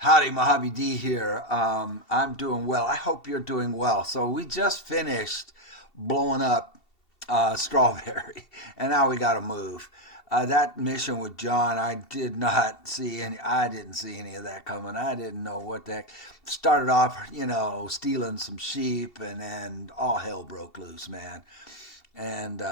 Howdy, Mojave D here. I'm doing well. I hope you're doing well. So we just finished blowing up Strawberry, and now we got to move. That mission with John, I did not see any. I didn't see any of that coming. I didn't know what the heck. Started off, stealing some sheep, and then all hell broke loose, man. And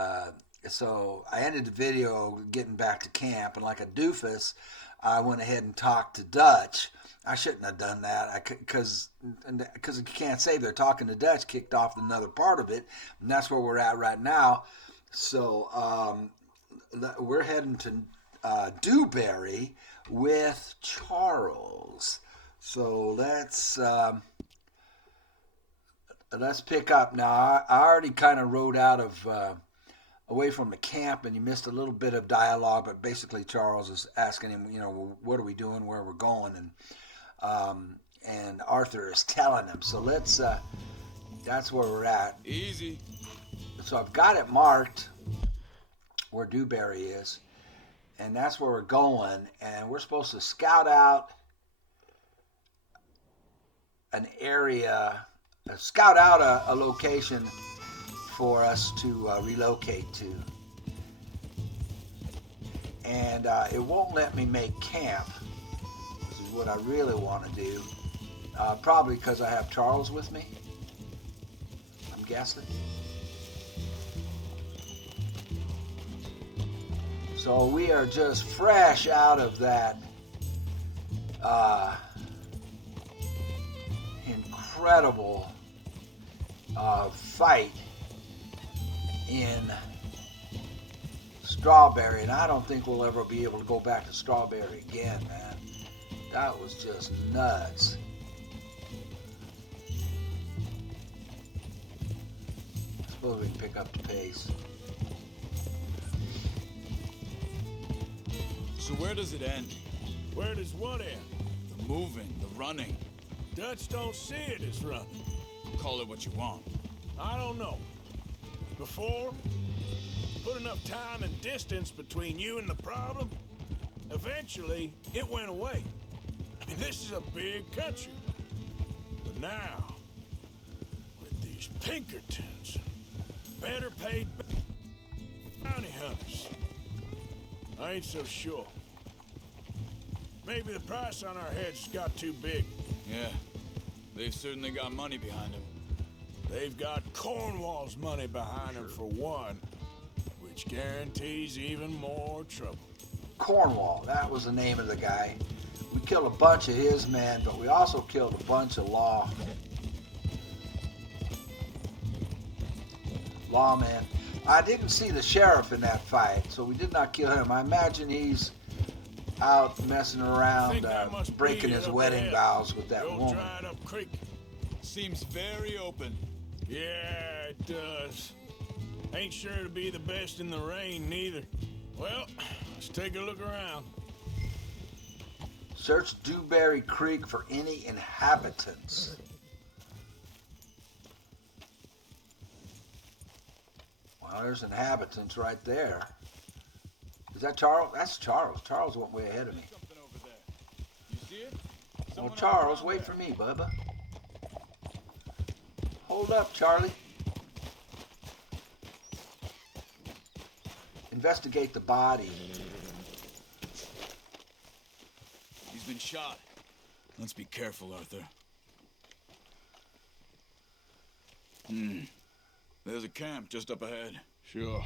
so I ended the video getting back to camp, and like a doofus, I went ahead and talked to Dutch. I shouldn't have done that because you can't say they're talking to Dutch kicked off another part of it, and that's where we're at right now. So we're heading to Dewberry with Charles. So let's pick up now. I already kind of rode out of away from the camp, and you missed a little bit of dialogue, but basically Charles is asking him, what are we doing, where we're going, and Arthur is telling him. So that's where we're at. Easy. So I've got it marked where Dewberry is, and that's where we're going, and we're supposed to scout out an area, a location for us to relocate to. And it won't let me make camp, which is what I really want to do. Probably because I have Charles with me, I'm guessing. So we are just fresh out of that incredible fight in Strawberry, and I don't think we'll ever be able to go back to Strawberry again, man. That was just nuts. I suppose we can pick up the pace. So where does it end? Where does what end? The moving, the running. Dutch don't see it as running. Call it what you want. I don't know. Before, put enough time and distance between you and the problem, eventually it went away. I mean, this is a big country. But now, with these Pinkertons, better paid bounty hunters, I ain't so sure. Maybe the price on our heads got too big. Yeah, they've certainly got money behind them. They've got Cornwall's money behind them for one, which guarantees even more trouble. Cornwall, that was the name of the guy. We killed a bunch of his men, but we also killed a bunch of lawmen. I didn't see the sheriff in that fight, so we did not kill him. I imagine he's out messing around, breaking his wedding vows with that woman. Dried up creek. Seems very open. Yeah, it does. Ain't sure to be the best in the rain, neither. Well, let's take a look around. Search Dewberry Creek for any inhabitants. Well, there's inhabitants right there. Is that Charles? That's Charles. Charles went way ahead of me. Something over there. You see it? Well, Charles, wait for me, Bubba. Hold up, Charlie. Investigate the body. He's been shot. Let's be careful, Arthur. There's a camp just up ahead. Sure.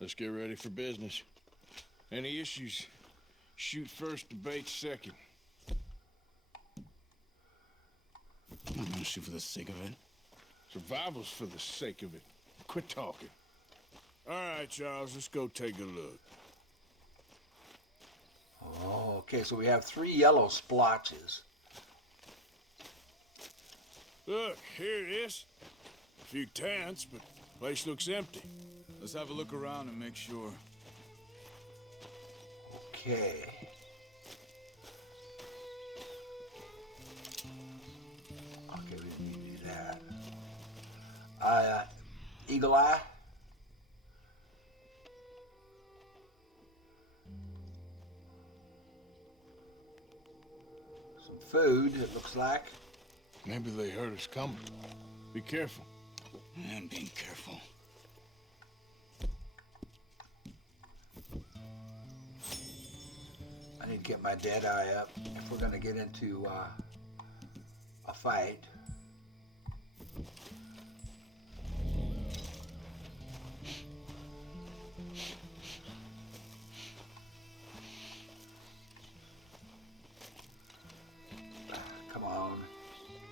Let's get ready for business. Any issues? Shoot first, debate second. I'm gonna shoot for the sake of it. Survival's for the sake of it. Quit talking. All right, Charles, let's go take a look. Oh, okay, so we have 3 yellow splotches. Look, here it is. A few tents, but the place looks empty. Let's have a look around and make sure. Okay. Okay, we didn't need to do that. Eagle Eye? food, it looks like. Maybe they heard us coming. Be careful. I'm being careful. I need to get my dead eye up if we're gonna get into a fight.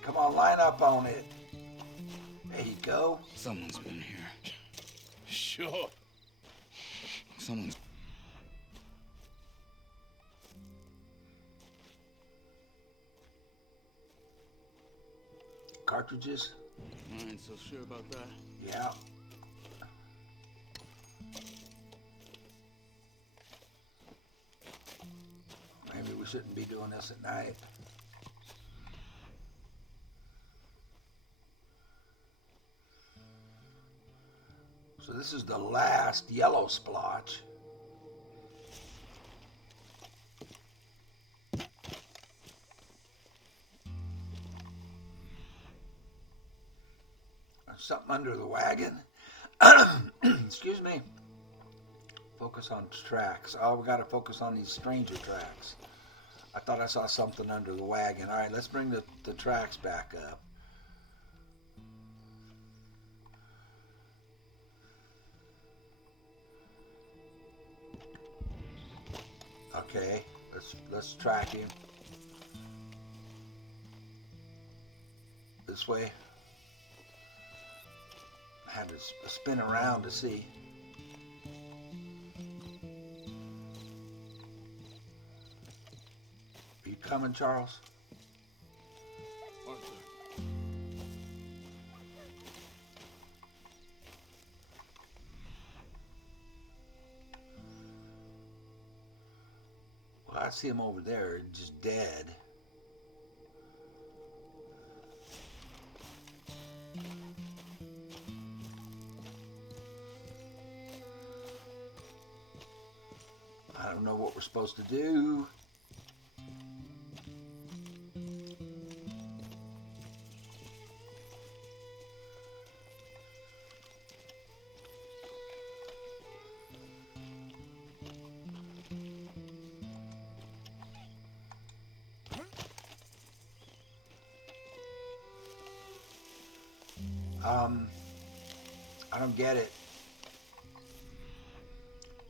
Come on, line up on it. There you go. Someone's been here. Sure. Someone's... Cartridges? I ain't so sure about that. Yeah. Maybe we shouldn't be doing this at night. So this is the last yellow splotch. There's something under the wagon. Excuse me. Focus on tracks. Oh, we got to focus on these stranger tracks. I thought I saw something under the wagon. All right, let's bring the tracks back up. Okay, let's track him. This way. I had to spin around to see. Are you coming, Charles? Arthur. Well, I see him over there, just dead. I don't know what we're supposed to do. I don't get it.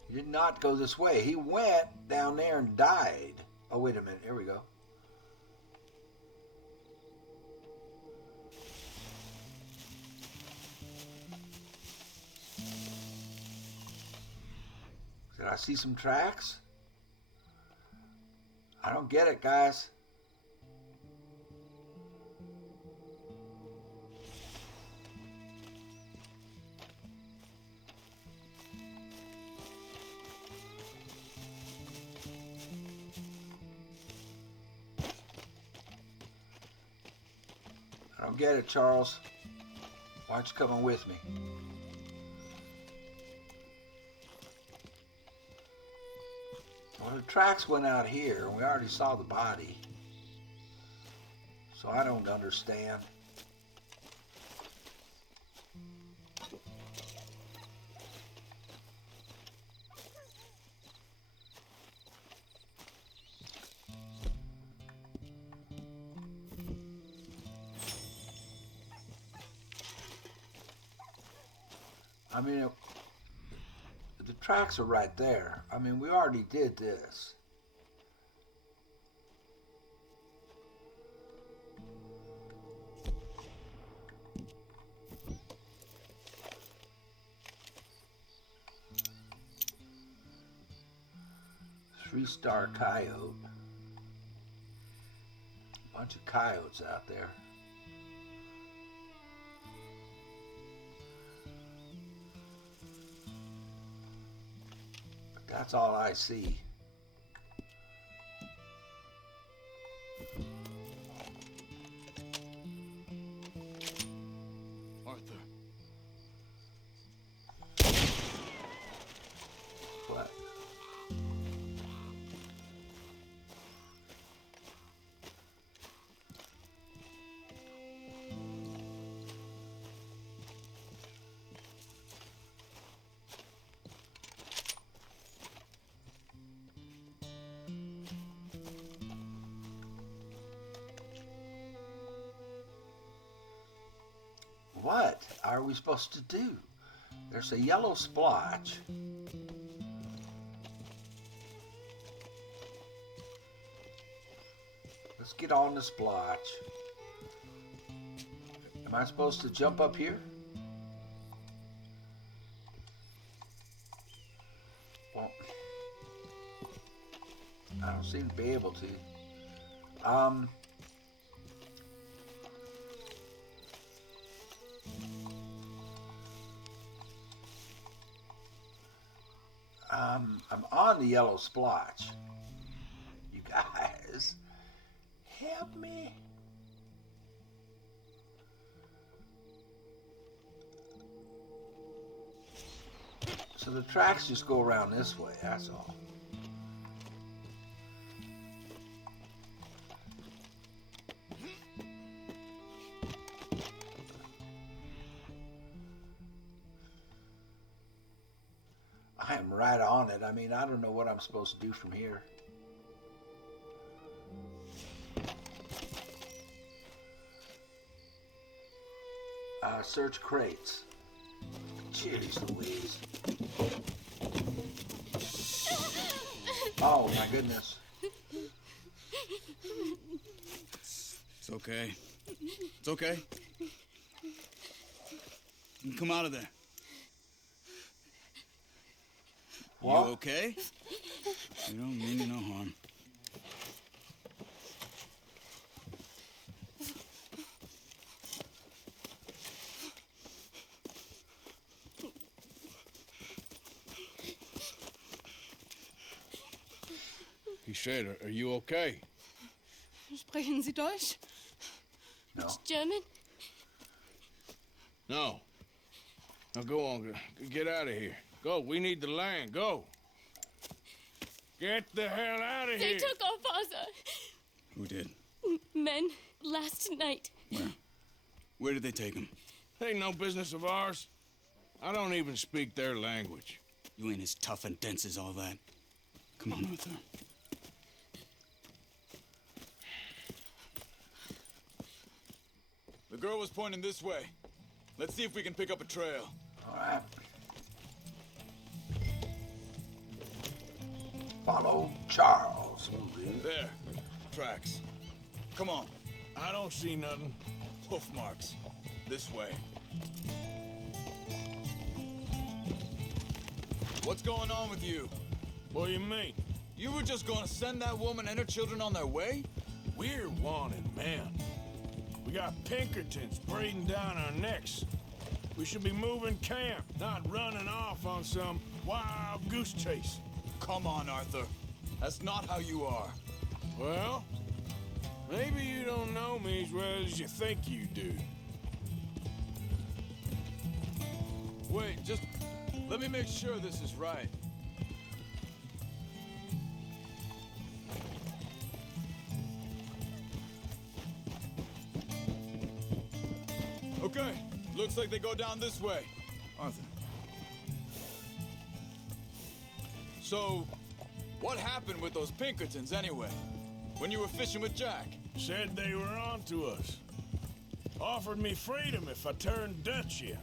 He did not go this way. He went down there and died. Oh, wait a minute. Here we go. Did I see some tracks? I don't get it, guys. I don't get it, Charles. Why aren't you coming with me? Well, the tracks went out here, and we already saw the body. So I don't understand. I mean, the tracks are right there. I mean, we already did this. Three-star coyote. Bunch of coyotes out there. That's all I see. Arthur. What? what are we supposed to do? There's a yellow splotch. Let's get on the splotch. Am I supposed to jump up here? Well, I don't seem to be able to. I'm on the yellow splotch. You guys, help me. So the tracks just go around this way, that's all. I am right on it. I mean, I don't know what I'm supposed to do from here. Search crates. Jeez Louise. Oh my goodness. It's okay. It's okay. You can come out of there. What? You okay? You don't mean you no harm. He said, are you okay? Sprechen Sie Deutsch? No. German? No. Now go on. Get out of here. Go. We need the land. Go. Get the hell out of They here. took our father. Who did? Men, last night. Where? Where did they take him? Ain't no business of ours. I don't even speak their language. You ain't as tough and dense as all that. Come on, Arthur. The girl was pointing this way. Let's see if we can pick up a trail. All right. Follow Charles. There. Tracks. Come on. I don't see nothing. Hoof marks. This way. What's going on with you? What do you mean? You were just gonna send that woman and her children on their way? We're wanted men. We got Pinkertons breathing down our necks. We should be moving camp, not running off on some wild goose chase. Come on, Arthur. That's not how you are. Well, maybe you don't know me as well as you think you do. Wait, just let me make sure this is right. Okay, looks like they go down this way. Arthur. So, what happened with those Pinkertons anyway? When you were fishing with Jack? Said they were on to us. Offered me freedom if I turned Dutch in.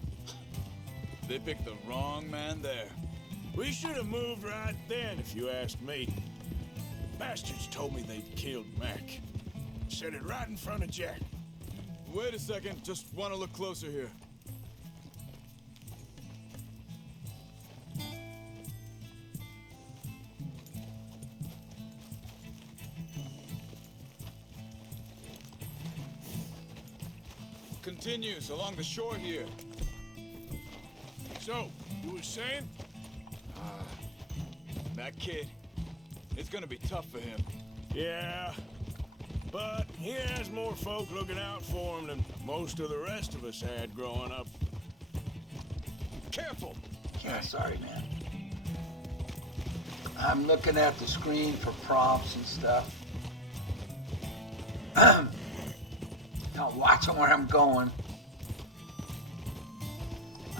They picked the wrong man there. We should have moved right then, if you asked me. Bastards told me they'd killed Mac. Said it right in front of Jack. Wait a second, just want to look closer here. Continues along the shore here. So, you were saying? That kid, it's gonna be tough for him. Yeah, but he has more folk looking out for him than most of the rest of us had growing up. Careful! Yeah, sorry, man. I'm looking at the screen for prompts and stuff. Not watching where I'm going.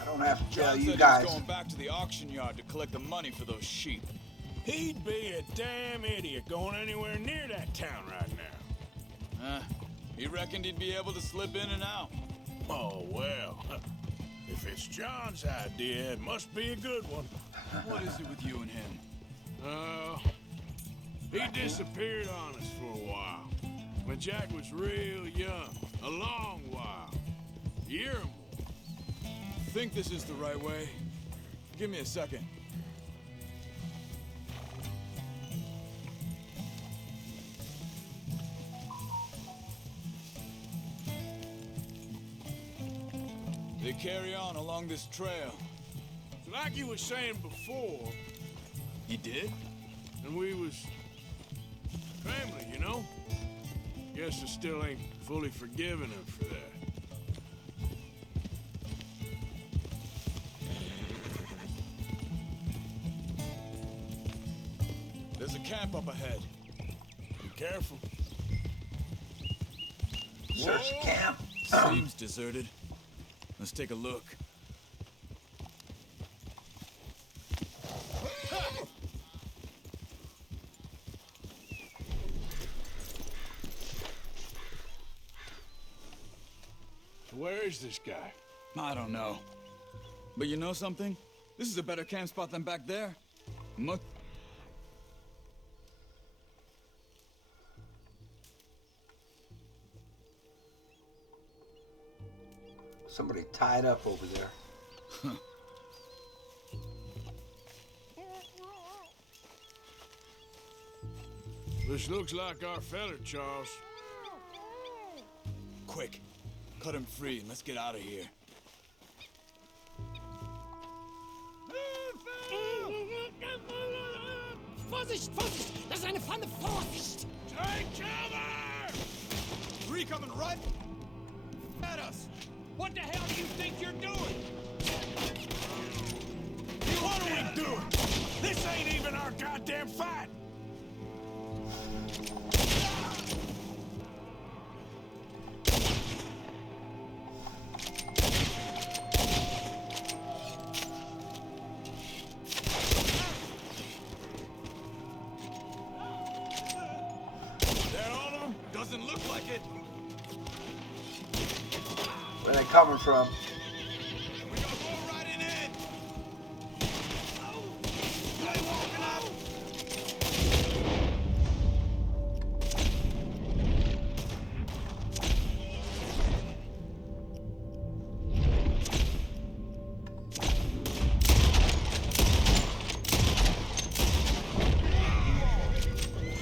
I don't have to tell John you said guys. he was going back to the auction yard to collect the money for those sheep. He'd be a damn idiot going anywhere near that town right now. He reckoned he'd be able to slip in and out. Oh, well. If it's John's idea, it must be a good one. What is it with you and him? He disappeared on us for a while. When Jack was real young. A long while. A year or more. Think this is the right way? Give me a second. They carry on along this trail. Like you was saying before, He did? and we was family, you know? Guess I still ain't fully forgiven him for that. There's a camp up ahead. Be careful. Search the camp. Seems deserted. Let's take a look. Where is this guy? I don't know. But you know something? This is a better camp spot than back there. Much. Somebody tied up over there. This looks like our fella, Charles. Quick. Cut him free and let's get out of here. Vorsicht, Vorsicht! Das ist eine Pfanne! Vorsicht! Take cover! Three coming right at us. What the hell do you think you're doing? What are we doing? This ain't even our goddamn fight! That all of them? Doesn't look like it. Where they coming from? We got more riding in. They walking up.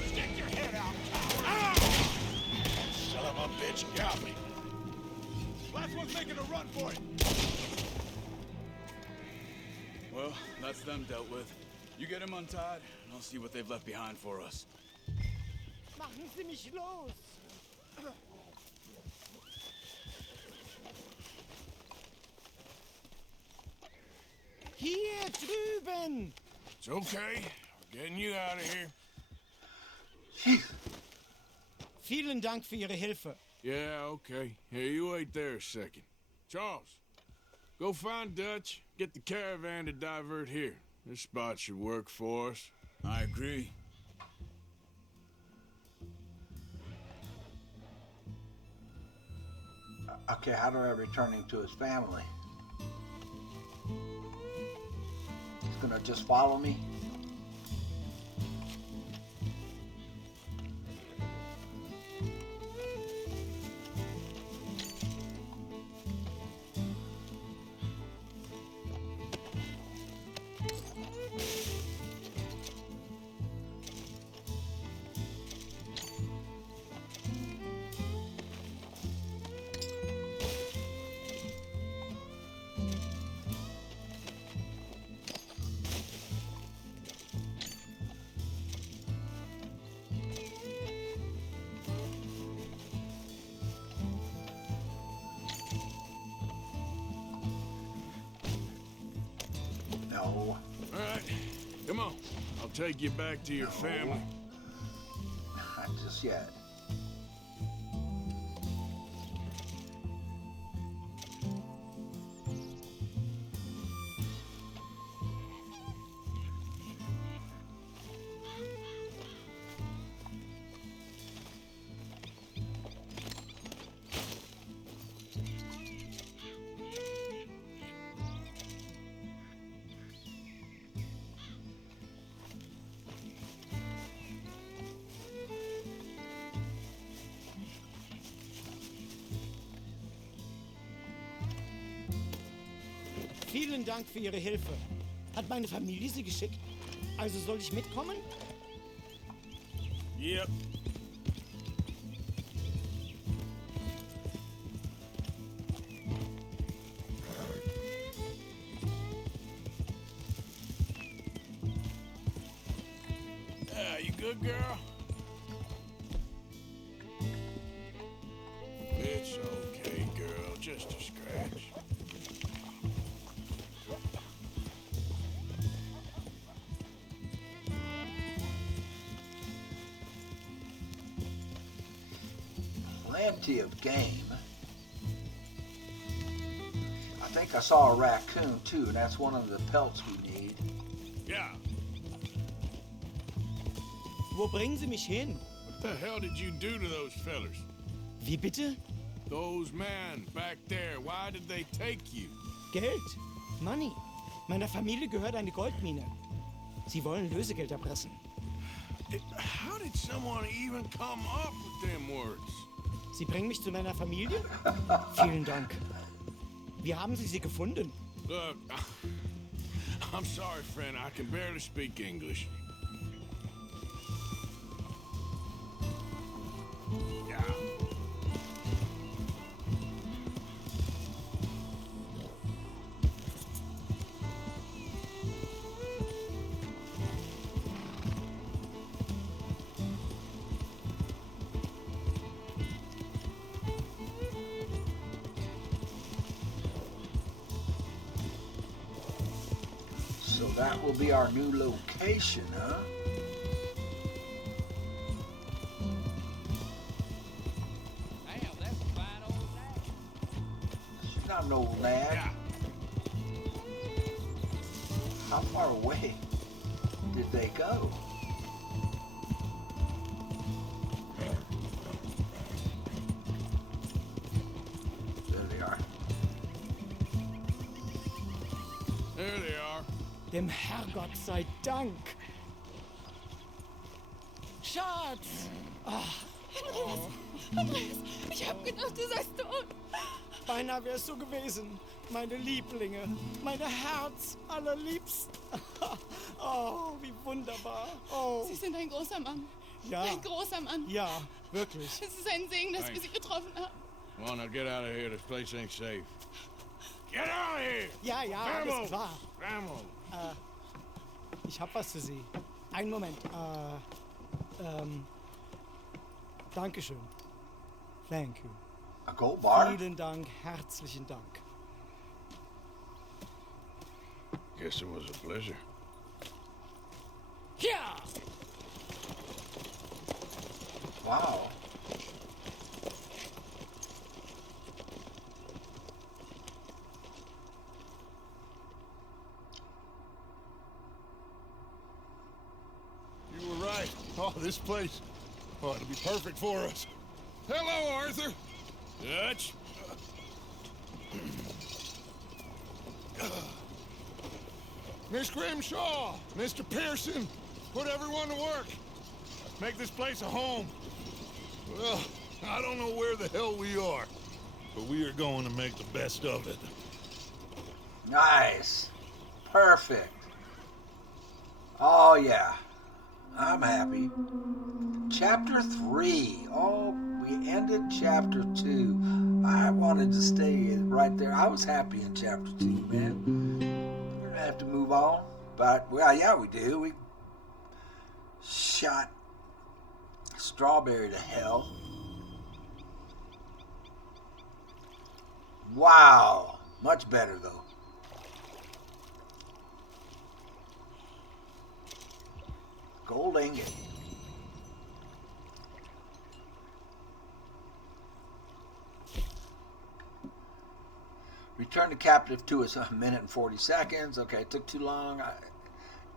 Stick your head out! Son of a bitch got me! Last one's making a run for it. Well, that's them dealt with. You get him untied, and I'll see what they've left behind for us. Machen Sie mich los! Hier drüben! It's okay. We're getting you out of here. Vielen Dank für Ihre Hilfe. Yeah, okay. Here, you wait there a second. Charles, go find Dutch. Get the caravan to divert here. This spot should work for us. I agree. Okay, how do I return him to his family? He's gonna just follow me? No. All right, come on. I'll take you back to your family. Not just yet. Vielen Dank für Ihre Hilfe. Hat meine Familie Sie geschickt? Also soll ich mitkommen? Yep. You good, girl? It's okay, girl. Just a scratch. Plenty of game. I think I saw a raccoon too, and that's one of the pelts we need. Yeah. Wo bringen Sie mich hin? What the hell did you do to those fellers? Wie bitte? Those men back there, why did they take you? Geld. Money. Meiner Familie gehört eine Goldmine. Sie wollen Lösegeld erpressen. How did someone even come up with them words? Sie bringen mich zu meiner Familie? Vielen Dank. Wie haben Sie sie gefunden? Look, I'm sorry, friend. I can barely speak English. Yeah. So that will be our new location, huh? Damn, that's a fine old nag. She's not an old nag. Yeah. How far away did they go? There they are. There they are. Dem Herrgott sei Dank. Schatz! Andreas, ich hab gedacht, du seist tot. Beinahe wär's so gewesen. Meine Lieblinge, meine Herz allerliebsten. Oh, wie wunderbar. Oh, Sie sind ein großer Mann. ja, Ein großer Mann. ja, wirklich. Es ist ein Segen, dass wir Thanks. Sie getroffen haben. Come on, now get out of here. This place ain't safe. Get out of here! Ja, ja, alles klar. Vamos! Ich hab was für Sie. Einen Moment. Dankeschön. Thank you. A gold bar? Vielen Dank, herzlichen Dank. Guess it was a pleasure. Ja! Wow. You were right. Oh, this place. Oh, it'll be perfect for us. Hello, Arthur. Dutch. Miss Grimshaw, Mr. Pearson, put everyone to work. Make this place a home. Well, I don't know where the hell we are, but we are going to make the best of it. Nice. Perfect. Oh, yeah. I'm happy. Chapter 3. Oh, we ended chapter 2. I wanted to stay right there. I was happy in chapter 2, man. We're going to have to move on. But, well, yeah, we do. We shot Strawberry to hell. Wow. Much better, though. Gold ingot. Return the captive to us 1 minute and 40 seconds. Okay, it took too long. I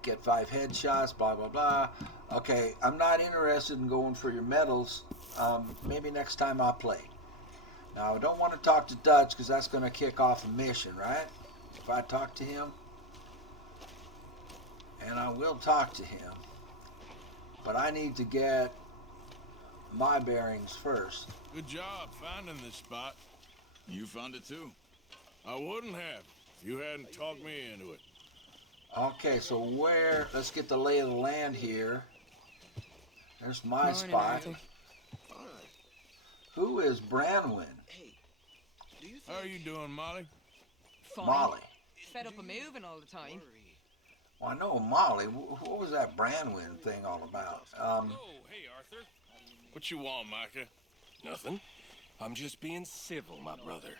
get 5 headshots, blah, blah, blah. Okay, I'm not interested in going for your medals. Maybe next time I'll play. Now, I don't want to talk to Dutch because that's going to kick off a mission, right? If I talk to him. And I will talk to him. But I need to get my bearings first. Good job finding this spot. You found it too. I wouldn't have if You hadn't talked me into it. Okay, so let's get the lay of the land here. There's my Morning, spot. Arthur. Who is Branwyn? How are you doing, Molly? Fine. Molly. Fed up of moving all the time. Well, I know Molly. What was that Branwyn thing all about? Oh, hey, Arthur. What you want, Micah? Nothing. I'm just being civil, my brother.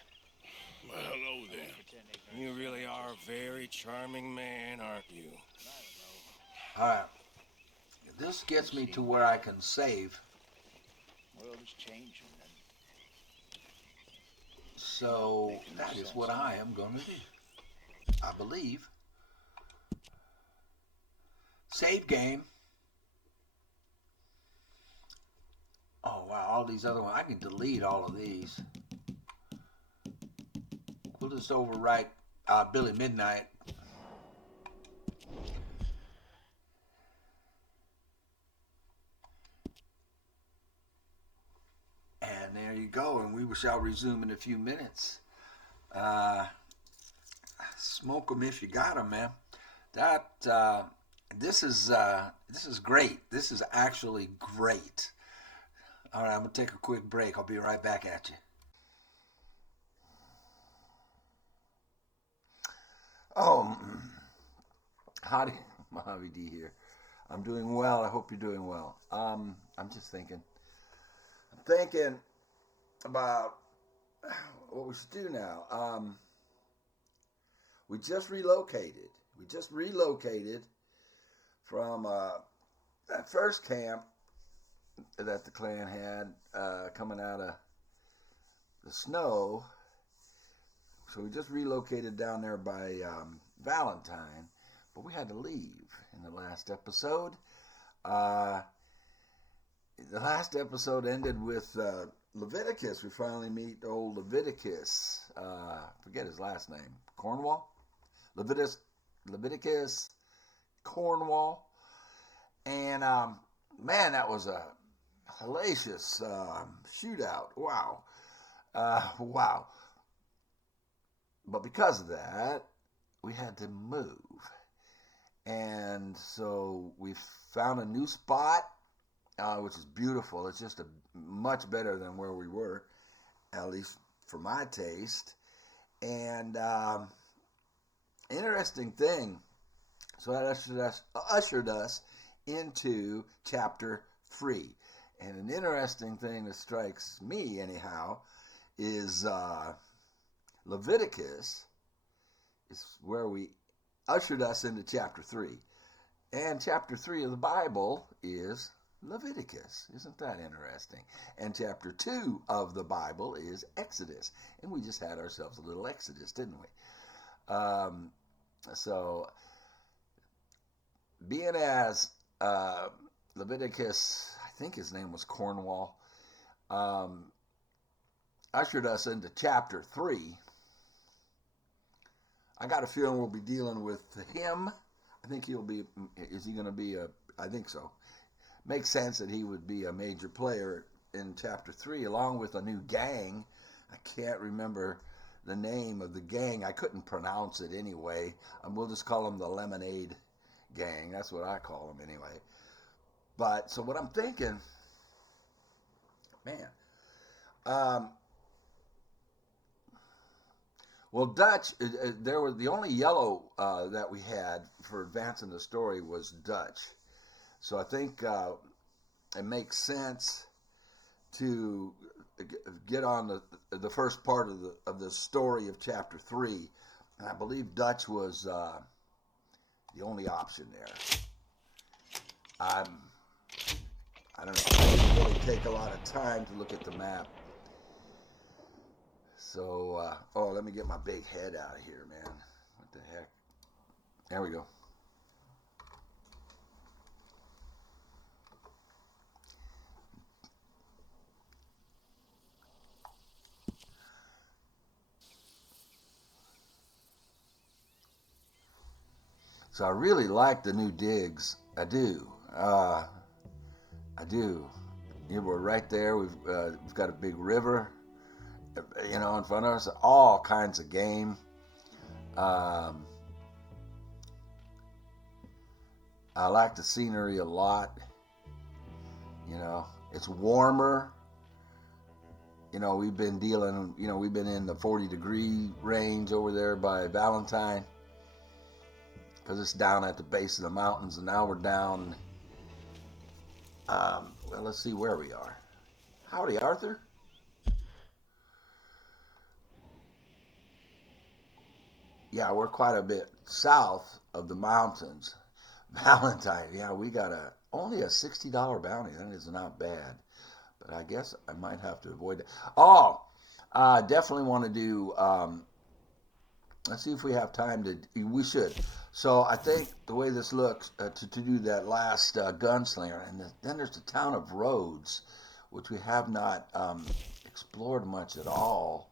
Well, hello then. You really are a very charming man, aren't you? All right. This gets me to where I can save. World is changing. So that is what I am going to do. I believe. Save game. Oh, wow. All these other ones. I can delete all of these. We'll just overwrite Billy Midnight. And there you go. And we shall resume in a few minutes. Smoke them if you got them, man. This is great. This is actually great. All right, I'm gonna take a quick break. I'll be right back at you. Oh, howdy, Mojave D here. I'm doing well. I hope you're doing well. I'm just thinking. I'm thinking about what we should do now. We just relocated. From that first camp that the clan had coming out of the snow. So we just relocated down there by Valentine, but we had to leave in the last episode. The last episode ended with Leviticus. We finally meet old Leviticus. Forget his last name. Cornwall? Leviticus Cornwall. And man, that was a hellacious shootout. Wow. Wow. But because of that, we had to move. And so we found a new spot, which is beautiful. It's just much better than where we were, at least for my taste. And interesting thing, so that ushered us into chapter 3. And an interesting thing that strikes me, anyhow, is Leviticus is where we ushered us into chapter 3. And chapter 3 of the Bible is Leviticus. Isn't that interesting? And chapter 2 of the Bible is Exodus. And we just had ourselves a little Exodus, didn't we? So, being as Leviticus, I think his name was Cornwall, ushered us into chapter 3, I got a feeling we'll be dealing with him. I think is he going to be I think so. Makes sense that he would be a major player in chapter 3, along with a new gang. I can't remember the name of the gang. I couldn't pronounce it anyway. We'll just call them the Lemonade Gang. That's what I call them anyway. But, so what I'm thinking, man, well, Dutch, there was the only yellow that we had for advancing the story was Dutch. So I think it makes sense to get on the first part of the story of chapter 3. And I believe Dutch was the only option there. I don't know. It doesn't really take a lot of time to look at the map. So, let me get my big head out of here, man. What the heck? There we go. So I really like the new digs. I do. I do. We're right there. We've got a big river, in front of us. All kinds of game. Um, I like the scenery a lot. You know, it's warmer. You know, we've been in the 40-degree range over there by Valentine because it's down at the base of the mountains, and now we're down. Well, let's see where we are. Howdy, Arthur. Yeah, we're quite a bit south of the mountains. Valentine, yeah, we got only a $60 bounty. That is not bad. But I guess I might have to avoid it. Oh, I definitely want to do, let's see if we have time to, we should. So I think the way this looks, to do that last gunslinger, and then there's the town of Rhodes, which we have not explored much at all.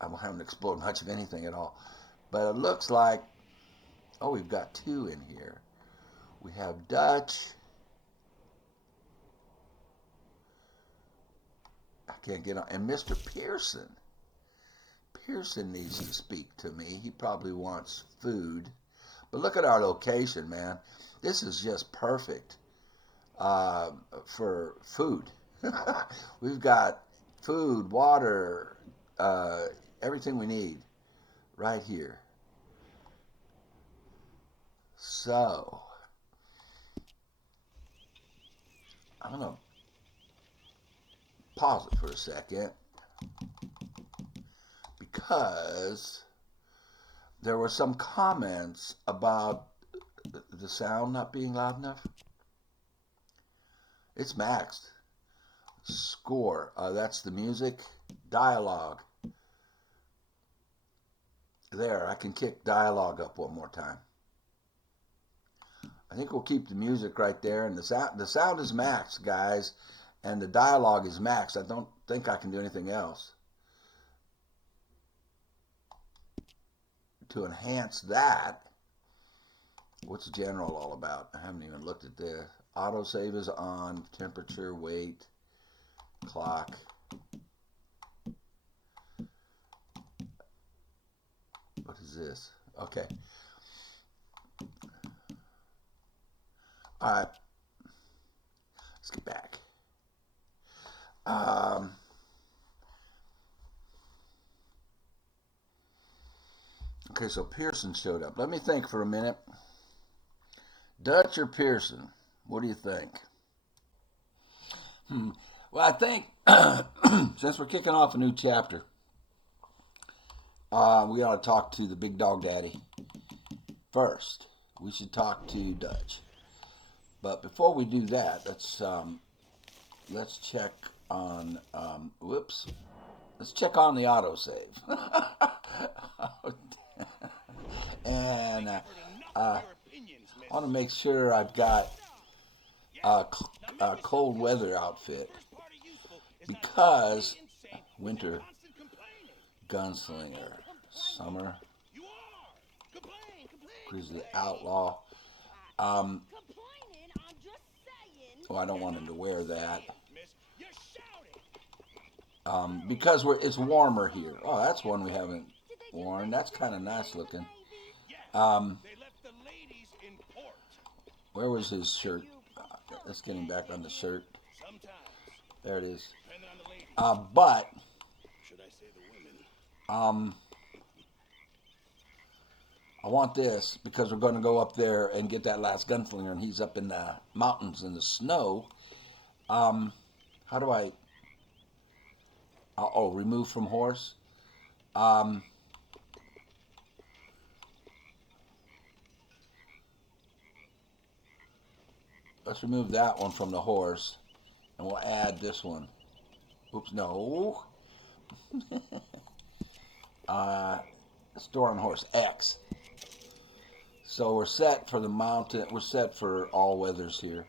I haven't explored much of anything at all. But it looks like, oh, we've got two in here. We have Dutch. I can't get on. And Mr. Pearson. Pearson needs to speak to me. He probably wants food. But look at our location, man. This is just perfect for food. We've got food, water, everything we need right here. So, I'm going to pause it for a second because there were some comments about the sound not being loud enough. It's maxed. Score, that's the music. Dialogue. There, I can kick dialogue up one more time. I think we'll keep the music right there, and the sound is maxed, guys, and the dialogue is maxed. I don't think I can do anything else to enhance that. What's general all about? I haven't even looked at this. Autosave is on. Temperature, weight, clock. What is this? Okay. All right. Let's get back. Okay, so Pearson showed up. Let me think for a minute. Dutch or Pearson? What do you think? Well, I think since we're kicking off a new chapter, we ought to talk to the big dog daddy first. We should talk to Dutch. But before we do that, let's check on let's check on the autosave. And I want to make sure I've got a cold weather outfit because winter gunslinger, summer grizzly outlaw. Oh, I don't want him to wear that. Because it's warmer here. Oh, that's one we haven't worn. That's kind of nice looking. Where was his shirt? Let's get him back on the shirt. There it is. But I want this because we're going to go up there and get that last gunslinger, and he's up in the mountains in the snow. How do I... remove from horse. Let's remove that one from the horse, and we'll add this one. Oops, no. Store on horse, X. So we're set for the mountain. We're set for all weathers here.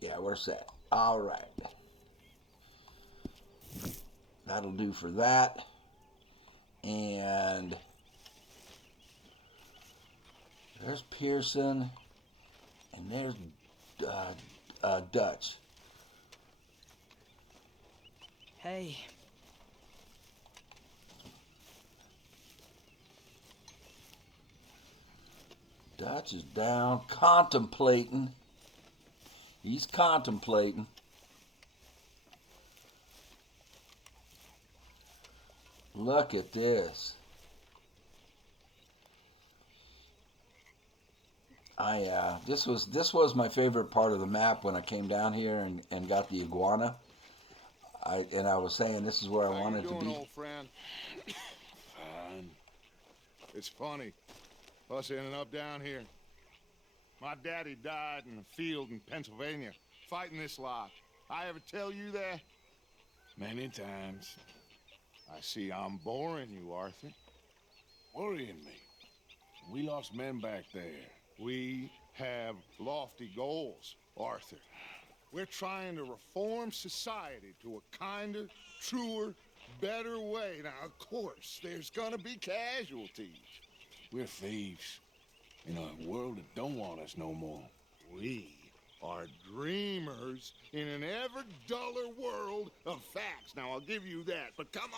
Yeah, we're set. All right. That'll do for that. And there's Pearson. And there's Dutch. Hey. Dutch is down contemplating. He's contemplating. Look at this. This was my favorite part of the map when I came down here and got the iguana. I was saying this is where I wanted to be. How you doing, old friend? Fine. It's funny, us ending up down here. My daddy died in a field in Pennsylvania, fighting this lot. I ever tell you that? Many times. I see I'm boring you, Arthur. Worrying me. We lost men back there. We have lofty goals, Arthur. We're trying to reform society to a kinder, truer, better way. Now, of course, there's gonna be casualties. We're thieves in a world that don't want us no more. We are dreamers in an ever duller world of facts. Now, I'll give you that, but come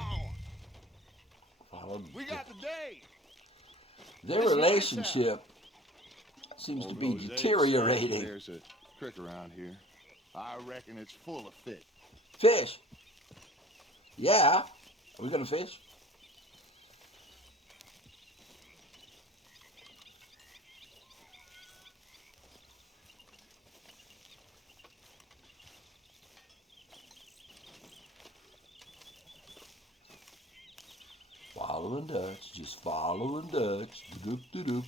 on. We got the day. Their relationship seems to be deteriorating. There's a creek around here. I reckon it's full of fish. Fish? Yeah. Are we gonna fish? Following Dutch, just following Dutch. Doop.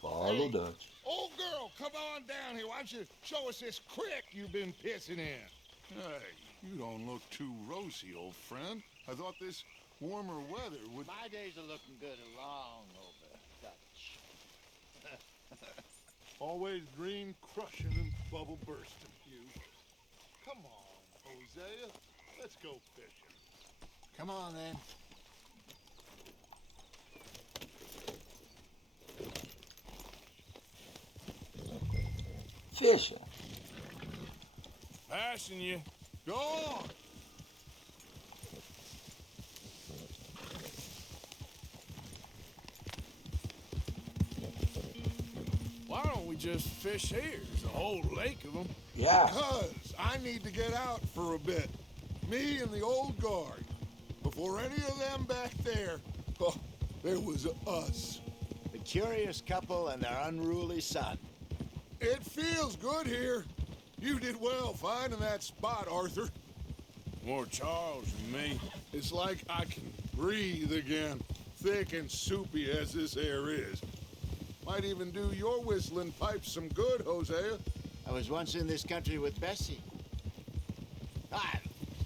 Follow Dutch. Old girl, come on down here. Why don't you show us this creek you've been pissing in? Hey, you don't look too rosy, old friend. I thought this warmer weather would... My days are looking good along over, Dutch. Always dream crushing and bubble bursting, you. Come on, Hosea. Let's go fishing. Come on, then. Fishing. Passing you. Go on. Why don't we just fish here? There's a whole lake of them. Yeah. Because I need to get out for a bit. Me and the old guard. Before any of them back there, oh, there was us. The curious couple and their unruly son. It feels good here. You did well finding that spot, Arthur. More Charles than me. It's like I can breathe again, thick and soupy as this air is. Might even do your whistling pipes some good, Hosea. I was once in this country with Bessie.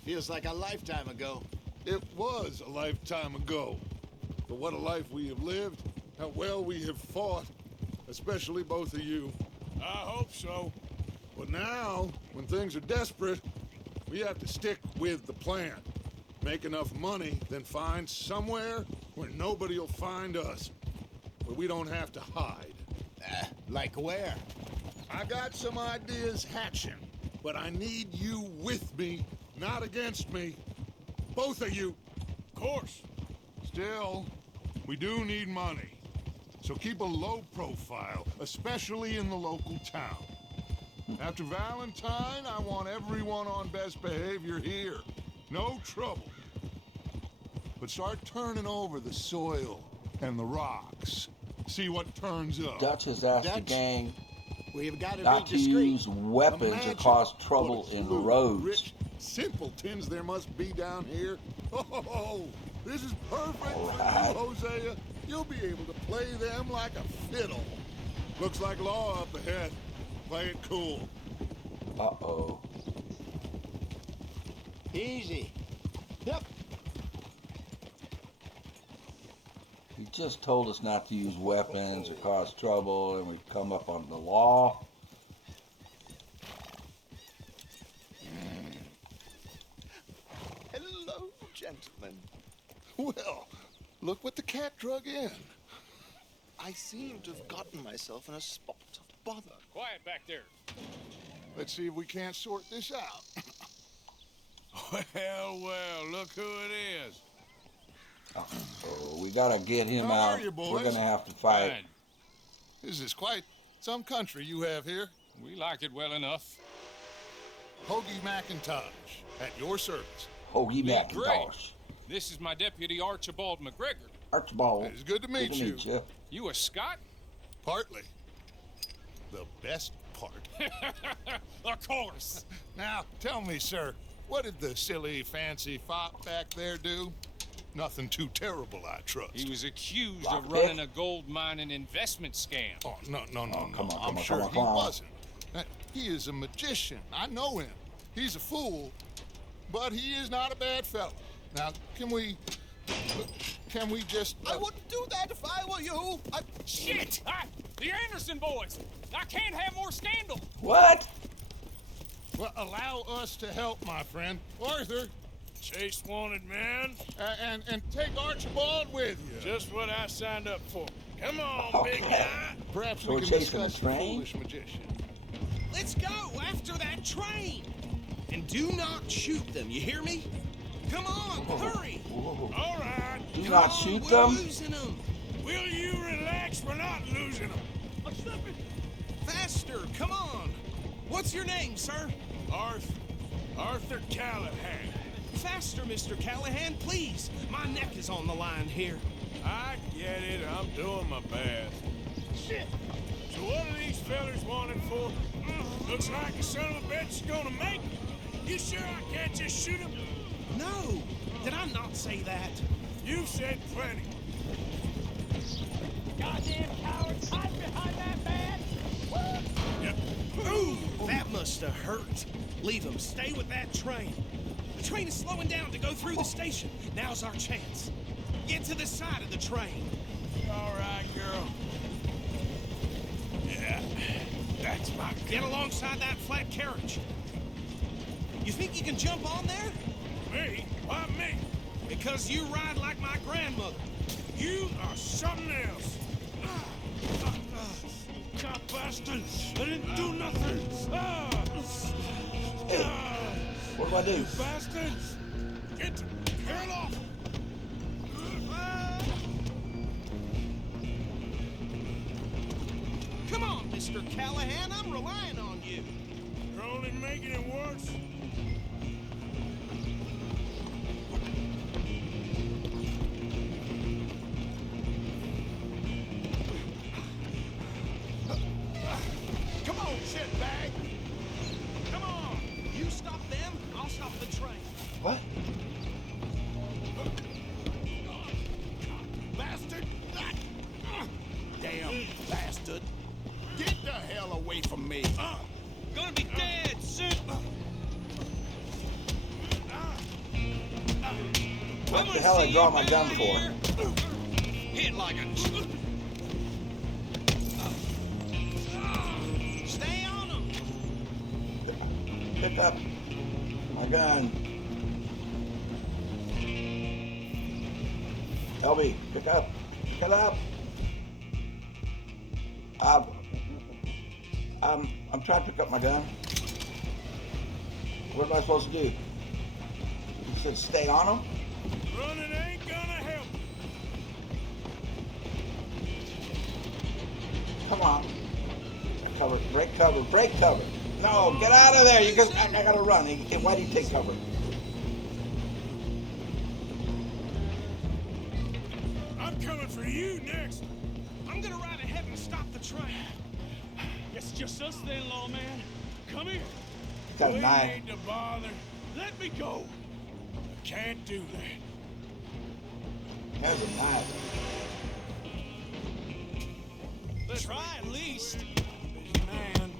Feels like a lifetime ago. It was a lifetime ago. But what a life we have lived. How well we have fought. Especially both of you. I hope so. But now, when things are desperate, we have to stick with the plan. Make enough money, then find somewhere where nobody will find us. Where we don't have to hide. Like where? I got some ideas hatching, but I need you with me, not against me. Both of you. Of course. Still, we do need money. So keep a low profile, especially in the local town. After Valentine, I want everyone on best behavior here. No trouble. But start turning over the soil and the rocks. See what turns up. Dutch has asked the gang We've got not be to discreet. use weapons or Imagine cause trouble what a in slew of roads. Rich simpletons there must be down here. Oh, this is perfect for you, Hosea. You'll be able to play them like a fiddle. Looks like law up ahead. Play it cool. Uh-oh. Easy. Yep. He just told us not to use weapons or cause trouble, and we've come up on the law. Hello, gentlemen. Well, look what the cat drug in. I seem to have gotten myself in a spot of bother. Quiet back there. Let's see if we can't sort this out. Well, look who it is. Uh-oh, we gotta get him How out. are you, boys? We're gonna have to fight. Fine. This is quite some country you have here. We like it well enough. Hoagie McIntosh, at your service. Hoagie Great. McIntosh. This is my deputy, Archibald McGregor. Archibald. It's good to meet you. You a Scot? Partly. The best part. Of course. Now, tell me, sir, what did the silly, fancy fop back there do? Nothing too terrible, I trust. He was accused of running a gold mining investment scam. Oh, no. Come on, I'm sure he wasn't. He is a magician. I know him. He's a fool, but he is not a bad fellow. Now, can we just... I wouldn't do that if I were you. Shit! The Anderson boys! I can't have more scandal! What? Well, allow us to help, my friend. Arthur. Chase wanted man. And take Archibald with you. Just what I signed up for. Come on, big guy. Perhaps So we can discuss the foolish magician. Let's go after that train. And do not shoot them, you hear me? Come on, hurry. All right. Do not shoot them. We're losing them. Will you relax? We're not losing them. I'm slipping. Faster, come on. What's your name, sir? Arthur Callahan. Faster, Mr. Callahan, please. My neck is on the line here. I get it. I'm doing my best. Shit. So what are these fellers wanted for? Looks like a son of a bitch is gonna make it. You sure I can't just shoot him? No. Did I not say that? You've said plenty. Goddamn cowards, hide behind that man! Yep. Ooh, that must have hurt. Leave them. Stay with that train. The train is slowing down to go through the station. Now's our chance. Get to the side of the train. All right, girl. Yeah, that's my Get alongside that flat carriage. You think you can jump on there? Me? Why me? Because you ride like my grandmother. You are something else. Cop bastards! I didn't do nothing! What do I do? You bastards! Get the hell off! Come on, Mr. Callahan, I'm relying on you. You're only making it worse. Come on, shitbag. Come on. You stop them, I'll stop the train. What? Bastard! Damn bastard. Get the hell away from me! Gonna be dead soon. What the hell I draw my gun for? Hit like a... Stay on them. Pick up my gun. LB, pick up. Pick it up. I'm trying to pick up my gun. What am I supposed to do? You said stay on them? Running ain't gonna help. Come on. Cover. Break cover. Break cover. No, get out of there. You guys, I gotta run. Why do you take cover? I'm coming for you next. I'm gonna ride ahead and stop the train. It's just us then, lawman. Come here. Got a We knife. need to bother. Let me go. I can't do that. There's a knife. Let's try at least. Busy man.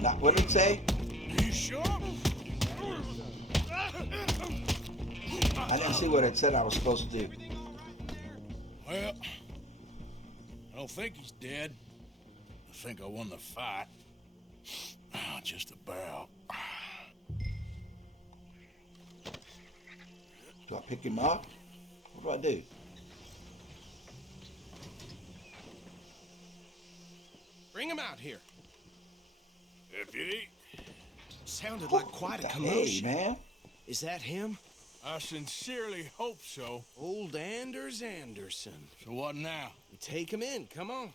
Now, what did it say? You sure? I didn't see what it said I was supposed to do. Well, I don't think he's dead. I think I won the fight. Just about. Do I pick him up? What do I do? Bring him out here. Deputy. Sounded like quite a Hey, commotion. man. Is that him? I sincerely hope so. Old Anders Anderson. So what now? Take him in, come on.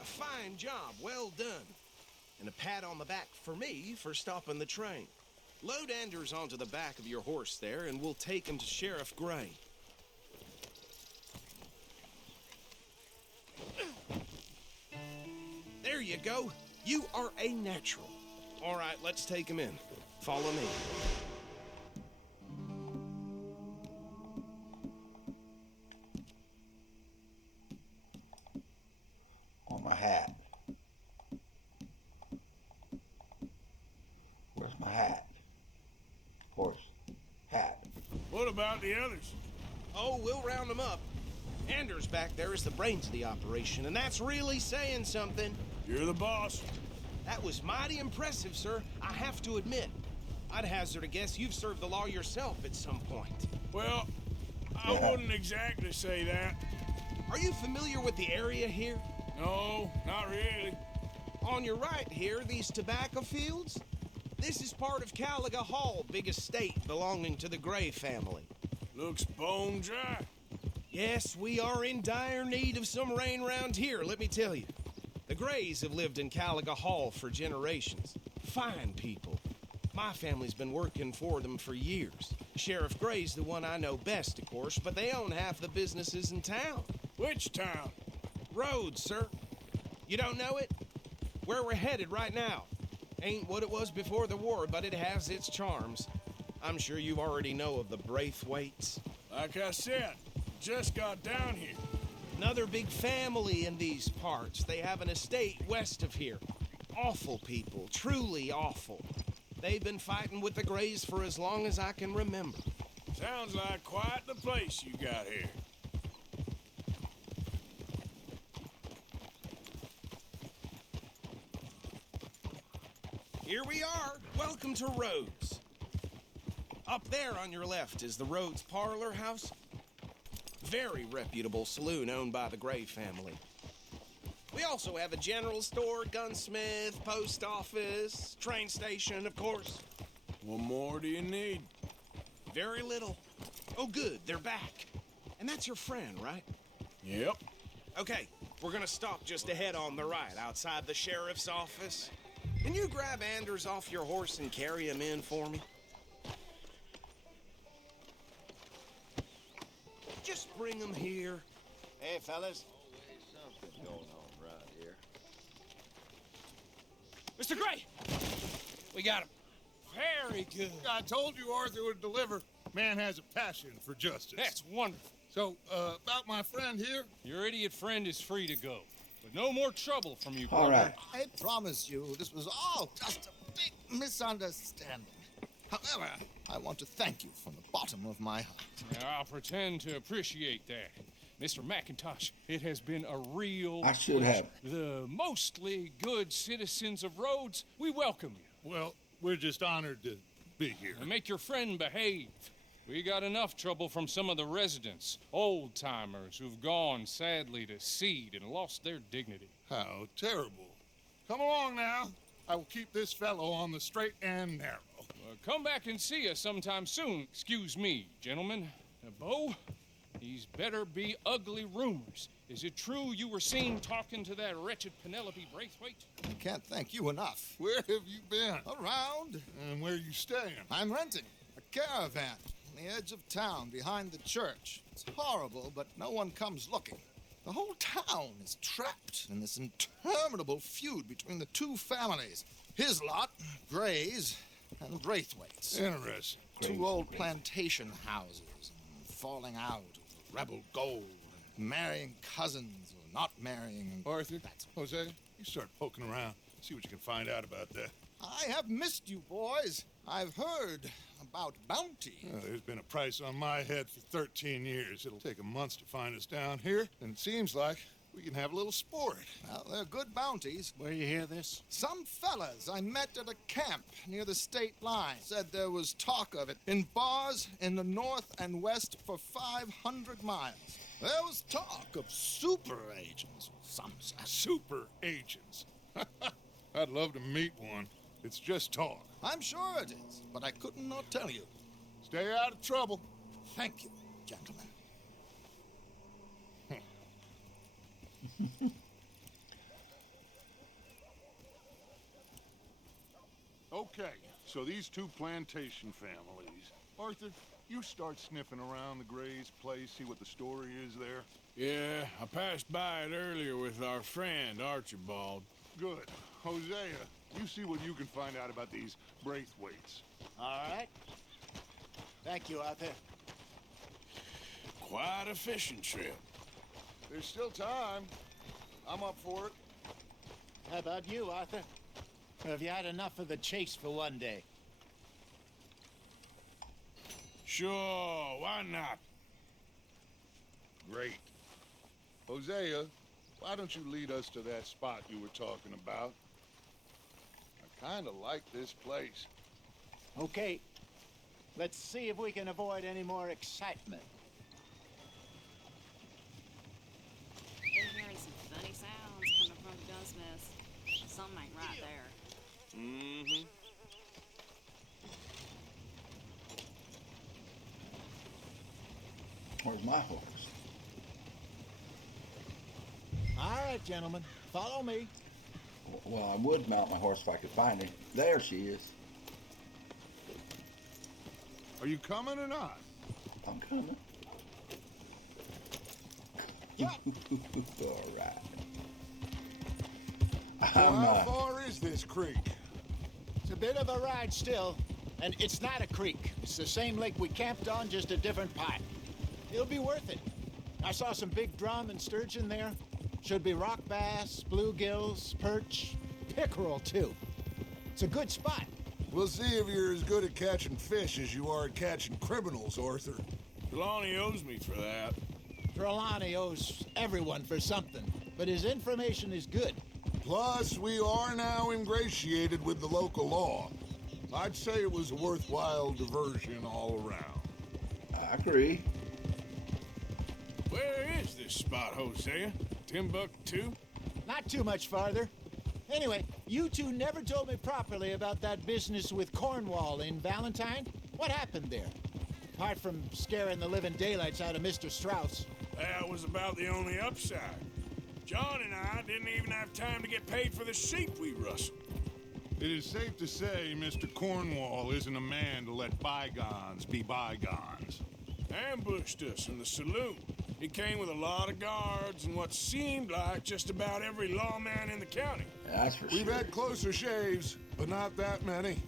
A fine job, well done. And a pat on the back for me for stopping the train. Load Anders onto the back of your horse there, and we'll take him to Sheriff Gray. There you go. You are a natural. All right, let's take him in. Follow me. On my hat. Where's my hat? Horse. Hat. What about the others? Oh, we'll round them up. Anders back there is the brains of the operation, and that's really saying something. You're the boss. That was mighty impressive, sir. I have to admit. I'd hazard a guess you've served the law yourself at some point. Well, I wouldn't exactly say that. Are you familiar with the area here? No, not really. On your right here, these tobacco fields? This is part of Caliga Hall, big estate belonging to the Gray family. Looks bone dry. Yes, we are in dire need of some rain round here, let me tell you. The Grays have lived in Caliga Hall for generations. Fine people. My family's been working for them for years. Sheriff Gray's the one I know best, of course, but they own half the businesses in town. Which town? Rhodes, sir. You don't know it? Where we're headed right now. Ain't what it was before the war, but it has its charms. I'm sure you already know of the Braithwaites. Like I said, just got down here. Another big family in these parts. They have an estate west of here. Awful people, truly awful. They've been fighting with the Grays for as long as I can remember. Sounds like quite the place you got here. Here we are. Welcome to Rhodes. Up there on your left is the Rhodes Parlor House. Very reputable saloon owned by the Gray family. We also have a general store, gunsmith, post office, train station, of course. What more do you need? Very little. Oh, good, they're back. And that's your friend, right? Yep. Okay, we're gonna stop just ahead on the right, outside the sheriff's office. Can you grab Anders off your horse and carry him in for me? Just bring him here. Hey, fellas. Always something going on around here. Mr. Gray! We got him. Very good. I told you Arthur would deliver. Man has a passion for justice. That's wonderful. So, about my friend here? Your idiot friend is free to go. But no more trouble from you, All partner. right. I promise you, this was all just a big misunderstanding. However, I want to thank you from the bottom of my heart. Now, I'll pretend to appreciate that. Mr. McIntosh, it has been a real I should pleasure. have. The mostly good citizens of Rhodes, we welcome you. Well, we're just honored to be here. And make your friend behave. We got enough trouble from some of the residents, old-timers who've gone, sadly, to seed and lost their dignity. How terrible. Come along now. I will keep this fellow on the straight and narrow. Come back and see us sometime soon. Excuse me, gentlemen. Bo, these better be ugly rumors. Is it true you were seen talking to that wretched Penelope Braithwaite? I can't thank you enough. Where have you been? Around. And where are you staying? I'm renting a caravan on the edge of town behind the church. It's horrible, but no one comes looking. The whole town is trapped in this interminable feud between the two families. His lot, Gray's, and Braithwaite's. Interesting. Two old plantation houses, and falling out of the rebel gold, and marrying cousins or not marrying. And Arthur, Jose, you start poking around. See what you can find out about that. I have missed you, boys. I've heard about bounty. There's been a price on my head for 13 years. It'll take a month to find us down here, and it seems like we can have a little sport. Well, they're good bounties. Where you hear this? Some fellas I met at a camp near the state line said there was talk of it in bars in the north and west for 500 miles. There was talk of super agents, some said. Super agents. I'd love to meet one. It's just talk. I'm sure it is, but I couldn't not tell you. Stay out of trouble. Thank you, gentlemen. Okay, so these two plantation families. Arthur, you start sniffing around the Gray's place, see what the story is there. Yeah, I passed by it earlier with our friend, Archibald. Good. Hosea, you see what you can find out about these Braithwaites. All right. Thank you, Arthur. Quite a fishing trip. There's still time. I'm up for it. How about you, Arthur? Or have you had enough of the chase for one day? Sure, why not? Great. Hosea, why don't you lead us to that spot you were talking about? I kind of like this place. Okay. Let's see if we can avoid any more excitement. Been hearing some funny sounds coming from the gunsmiths. Something ain't right there. Mm-hmm. Where's my horse? All right, gentlemen. Follow me. Well, I would mount my horse if I could find her. There she is. Are you coming or not? I'm coming. Yeah. All right. Well, how far is this creek? It's a bit of a ride still, and it's not a creek. It's the same lake we camped on, just a different pipe. It'll be worth it. I saw some big drum and sturgeon there. Should be rock bass, bluegills, perch, pickerel too. It's a good spot. We'll see if you're as good at catching fish as you are at catching criminals, Arthur. Trelawny owes me for that. Trelawny owes everyone for something, but his information is good. Plus, we are now ingratiated with the local law. I'd say it was a worthwhile diversion all around. I agree. Where is this spot, Hosea? Timbuktu? Not too much farther. Anyway, you two never told me properly about that business with Cornwall in Valentine. What happened there? Apart from scaring the living daylights out of Mr. Strauss. That was about the only upside. John and I didn't even have time to get paid for the sheep we rustled. It is safe to say Mr. Cornwall isn't a man to let bygones be bygones. Ambushed us in the saloon. He came with a lot of guards and what seemed like just about every lawman in the county. That's for sure. We've had closer shaves, but not that many.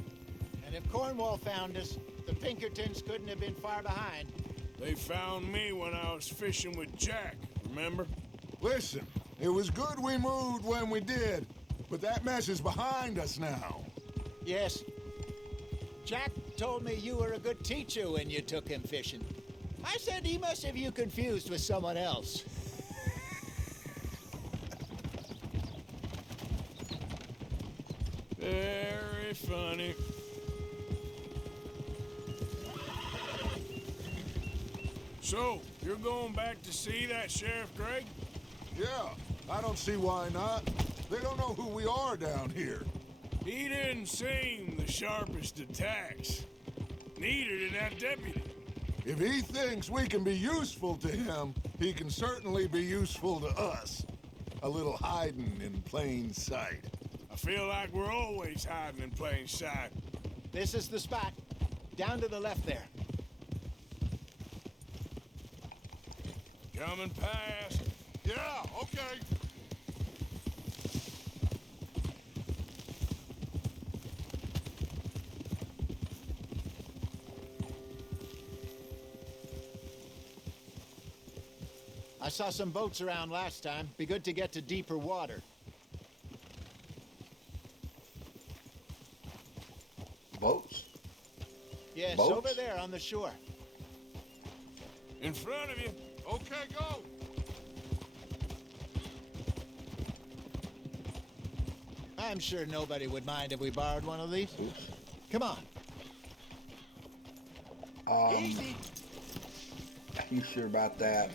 And if Cornwall found us, the Pinkertons couldn't have been far behind. They found me when I was fishing with Jack, remember? Listen, it was good we moved when we did, but that mess is behind us now. Yes. Jack told me you were a good teacher when you took him fishing. I said he must have you confused with someone else. Very funny. So, you're going back to see that Sheriff Gregg? Yeah, I don't see why not. They don't know who we are down here. He didn't seem the sharpest attacks. Neither did that deputy. If he thinks we can be useful to him, he can certainly be useful to us. A little hiding in plain sight. I feel like we're always hiding in plain sight. This is the spot. Down to the left there. Coming past. Yeah, okay. I saw some boats around last time. Be good to get to deeper water. Boats? Yes, Boats? over there on the shore. In front of you. Okay, go. I'm sure nobody would mind if we borrowed one of these. Oops. Come on. Easy. You sure about that?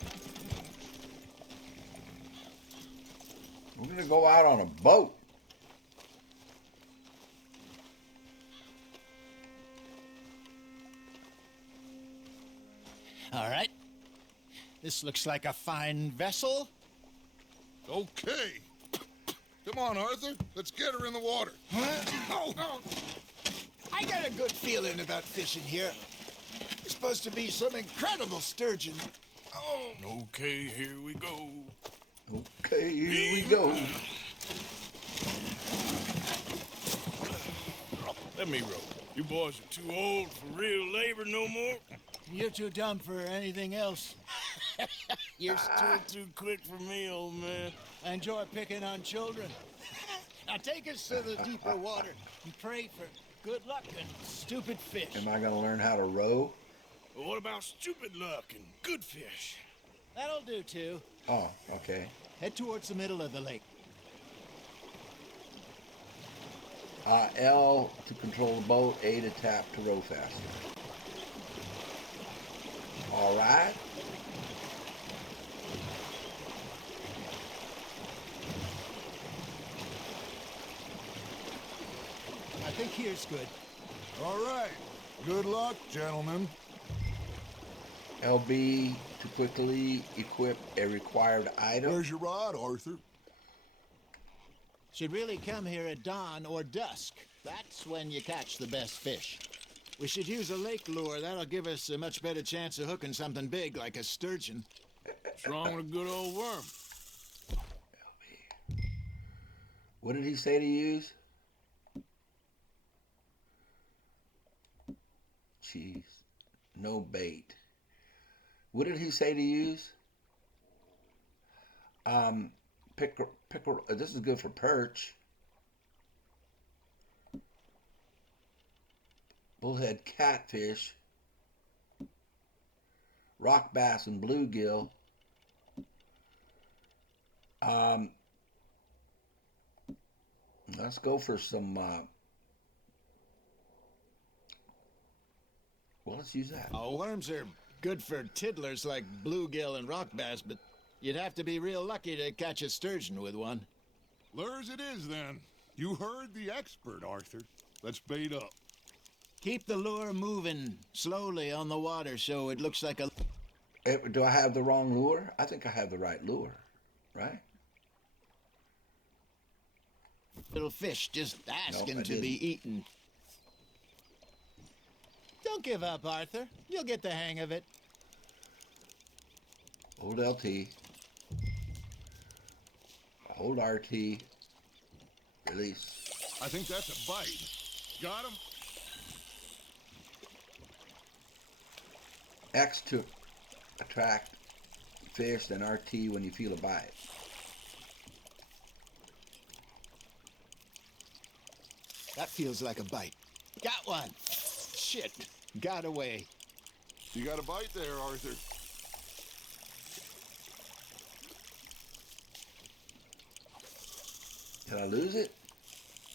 We're gonna go out on a boat. This looks like a fine vessel. Okay. Come on, Arthur. Let's get her in the water. Oh. I got a good feeling about fishing here. It's supposed to be some incredible sturgeon. Oh. Okay, here we go. Okay, here we go. Let me row. You boys are too old for real labor no more. You're too dumb for anything else. You're still too quick for me, old man. I enjoy picking on children. Now take us to the deeper water and pray for good luck and stupid fish. Am I going to learn how to row? Well, what about stupid luck and good fish? That'll do, too. Oh, okay. Head towards the middle of the lake. L to control the boat, A to tap to row faster. All right. I think here's good. All right. Good luck, gentlemen. LB to quickly equip a required item. Where's your rod, Arthur? Should really come here at dawn or dusk. That's when you catch the best fish. We should use a lake lure. That'll give us a much better chance of hooking something big like a sturgeon. What's wrong with a good old worm? What did he say to use? Jeez. No bait. What did he say to use? This is good for perch. Bullhead catfish. Rock bass and bluegill. Let's go for some, well, let's use that. Oh, worms are good for tiddlers like bluegill and rock bass, but you'd have to be real lucky to catch a sturgeon with one. Lures it is, then. You heard the expert, Arthur. Let's bait up. Keep the lure moving slowly on the water so it looks like a... Do I have the wrong lure? I think I have the right lure, right? Little fish just asking Nope, to be eaten. Don't give up, Arthur. You'll get the hang of it. Hold LT. Hold RT. Release. I think that's a bite. Got him? X to attract fish, then RT when you feel a bite. That feels like a bite. Got one. Shit. Got away. You got a bite there, Arthur. Did I lose it?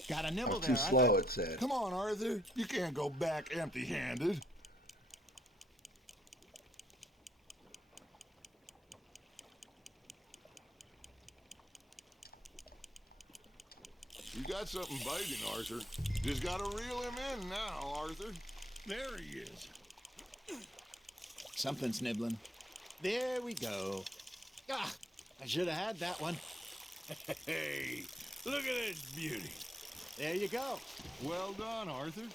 Got a nibble I'm there, too slow, it said. Come on, Arthur. You can't go back empty-handed. You got something biting, Arthur. Just gotta reel him in now, Arthur. There he is. Something's nibbling. There we go. Ah, I should have had that one. Hey, look at this beauty. There you go. Well done, Arthur.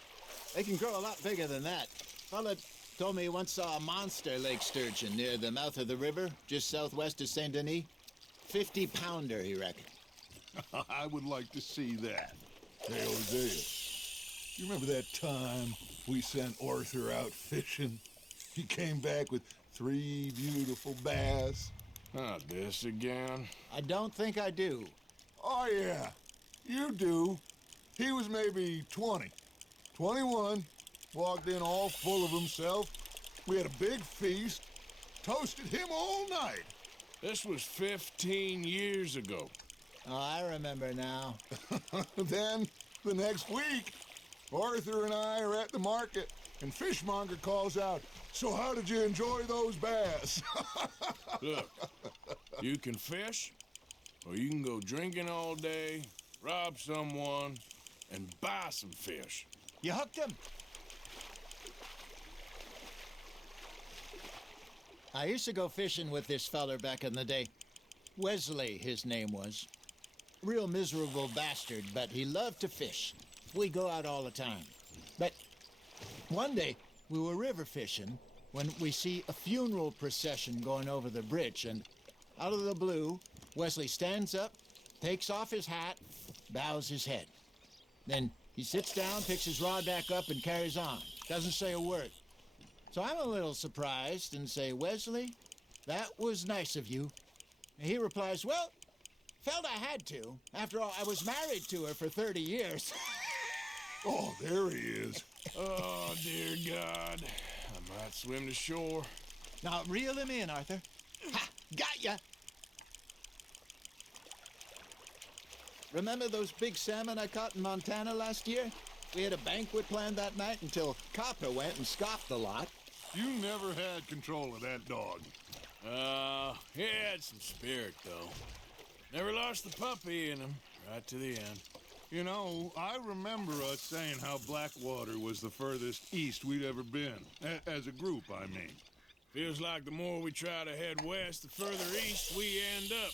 They can grow a lot bigger than that. Fella told me he once saw a monster lake sturgeon near the mouth of the river, just southwest of Saint Denis. 50-pounder, he reckoned. I would like to see that. Hey, Hosea, you remember that time we sent Arthur out fishing? He came back with 3 beautiful bass. Not this again. I don't think I do. Oh, yeah, you do. He was maybe 20, 21, walked in all full of himself. We had a big feast, toasted him all night. This was 15 years ago. Oh, I remember now. Then, the next week, Arthur and I are at the market, and Fishmonger calls out, "So how did you enjoy those bass?" Look, you can fish, or you can go drinking all day, rob someone, and buy some fish. You hooked him. I used to go fishing with this feller back in the day. Wesley, his name was. Real miserable bastard, but he loved to fish. We go out all the time. But one day, we were river fishing when we see a funeral procession going over the bridge, and out of the blue, Wesley stands up, takes off his hat, bows his head. Then he sits down, picks his rod back up, and carries on. Doesn't say a word. So I'm a little surprised and say, Wesley, that was nice of you. And he replies, well, felt I had to. After all, I was married to her for 30 years. Oh, there he is. Oh, dear God. I might swim to shore. Now, reel him in, Arthur. Ha! Got ya! Remember those big salmon I caught in Montana last year? We had a banquet planned that night until Copper went and scoffed the lot. You never had control of that dog. He had some spirit, though. Never lost the puppy in him, right to the end. You know, I remember us saying how Blackwater was the furthest east we'd ever been. As a group, I mean. Feels like the more we try to head west, the further east we end up.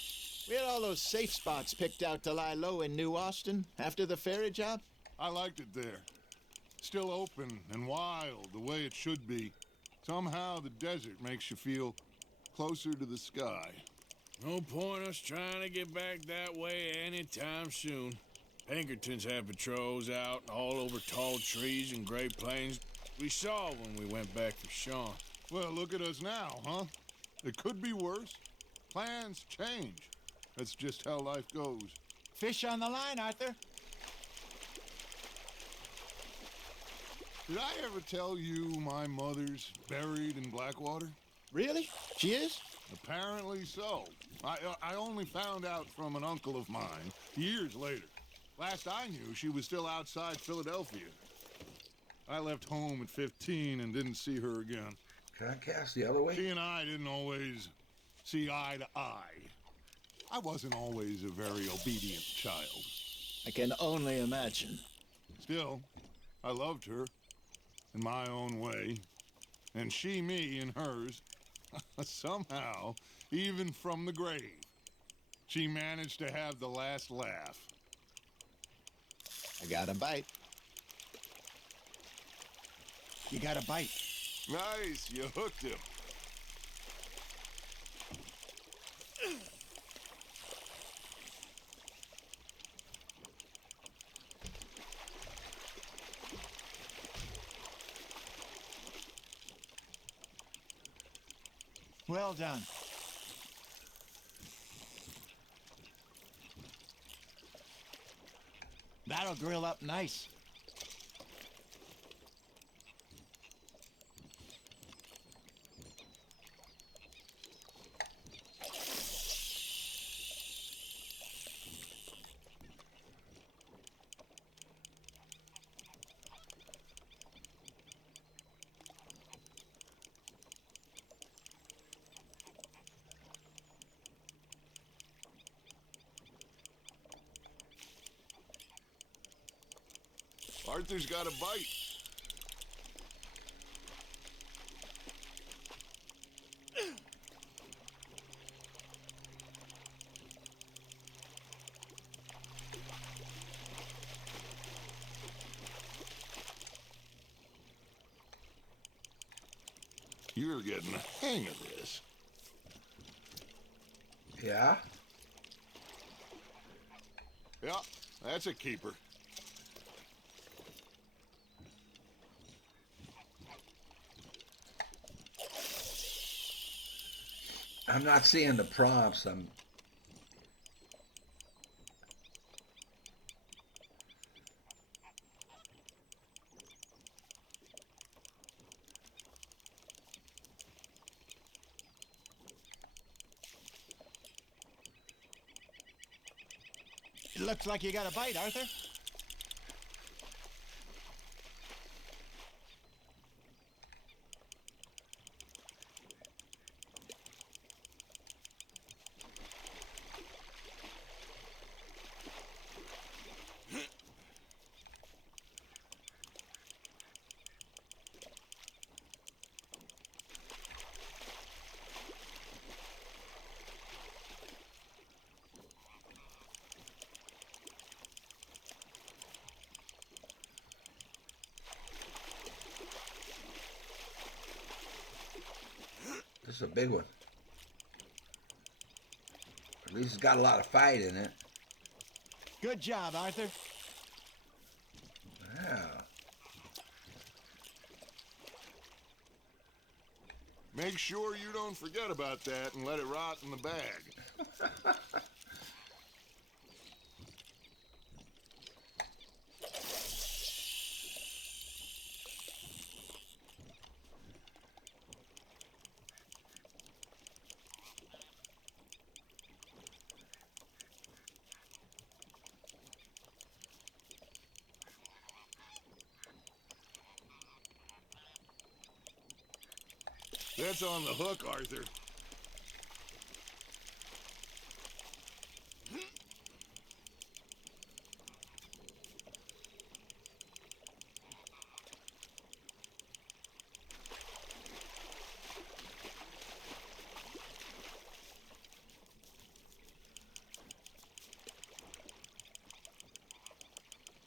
We had all those safe spots picked out to lie low in New Austin after the ferry job. I liked it there. Still open and wild, the way it should be. Somehow the desert makes you feel closer to the sky. No point us trying to get back that way anytime soon. Pinkertons had patrols out all over tall trees and Great Plains. We saw when we went back for Sean. Well, look at us now, huh? It could be worse. Plans change. That's just how life goes. Fish on the line, Arthur. Did I ever tell you my mother's buried in Blackwater? Really? She is? Apparently so. I only found out from an uncle of mine years later. Last I knew, she was still outside Philadelphia. I left home at 15 and didn't see her again. Can I cast the other way? She and I didn't always see eye to eye. I wasn't always a very obedient child. I can only imagine. Still, I loved her in my own way, and she me in hers. Somehow, even from the grave, she managed to have the last laugh. I got a bite. You got a bite. Nice, you hooked him. Well done. That'll grill up nice. Arthur's got a bite. You're getting the hang of this. Yeah? Yeah, that's a keeper. I'm not seeing the prompts. It looks like you got a bite, Arthur. It's a big one. At least it's got a lot of fight in it. Good job, Arthur. Yeah. Make sure you don't forget about that and let it rot in the bag. That's on the hook, Arthur.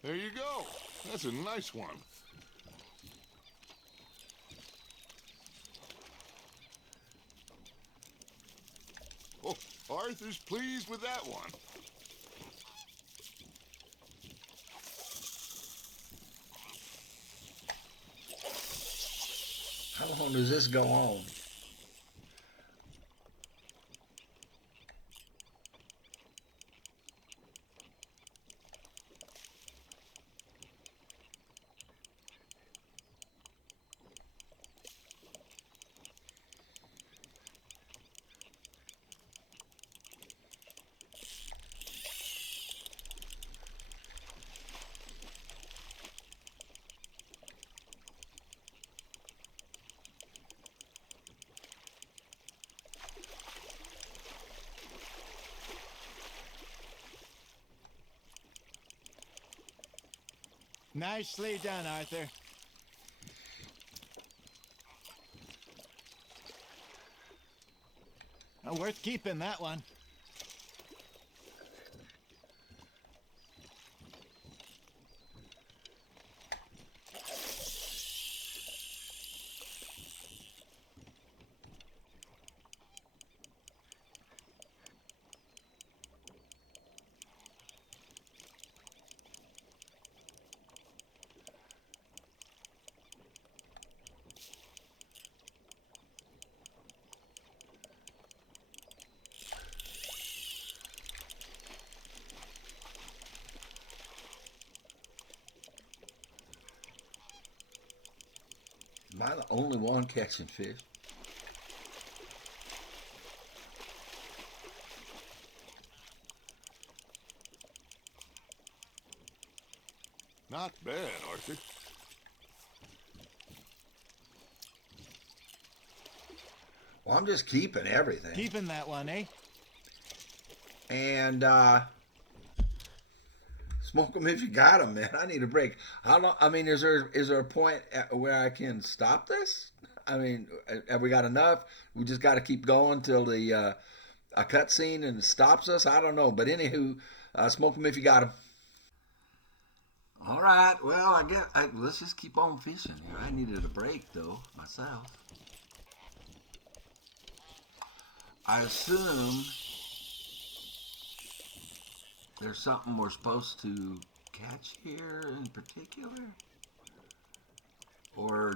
There you go. That's a nice one. Oh, Arthur's pleased with that one. How long does this go on? Nicely done, Arthur. Worth keeping, that one. Am I the only one catching fish? Not bad, Arthur. Well, I'm just keeping everything. Keeping that one, eh? And smoke them if you got them, man. I need a break. How long? I mean, is there a point where I can stop this? I mean, have we got enough? We just got to keep going till the a cutscene and stops us. I don't know, but anywho, smoke them if you got them. All right. Well, I guess let's just keep on fishing here. I needed a break though myself. I assume there's something we're supposed to catch here in particular, or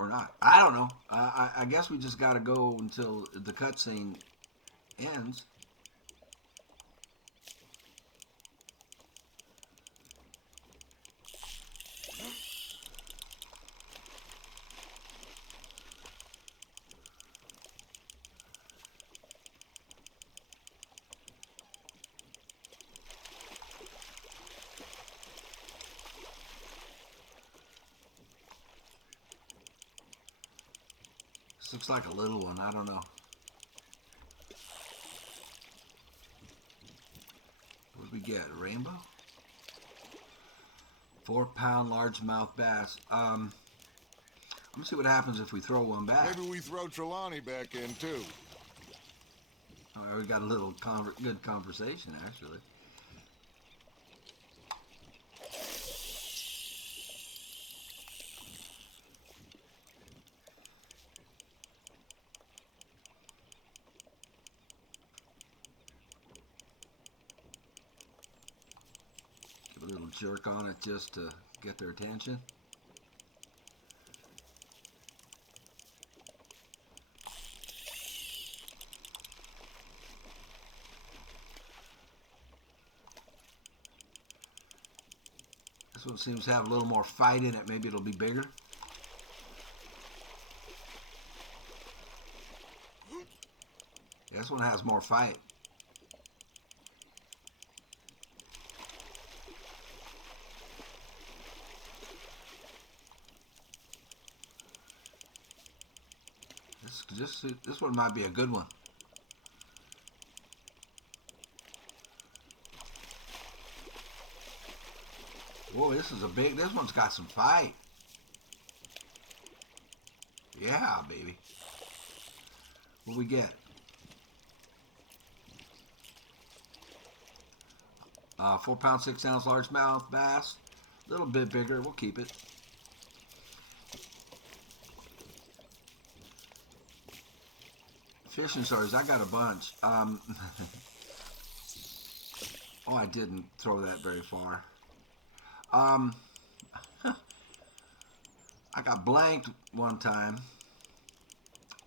not. I don't know. I guess we just got to go until the cutscene ends. This looks like a little one. I don't know. What did we get? A rainbow? 4-pound largemouth bass. Let me see what happens if we throw one back. Maybe we throw Trelawny back in, too. Oh, we got a little good conversation, actually. little jerk on it just to get their attention. This one seems to have a little more fight in it. Maybe it'll be bigger. This one has more fight. This one might be a good one. Whoa, this one's got some fight. Yeah, baby. What we get? 4 pound, 6 ounce largemouth bass. A little bit bigger. We'll keep it. Fishing stories. I got a bunch. Oh, I didn't throw that very far. I got blanked one time.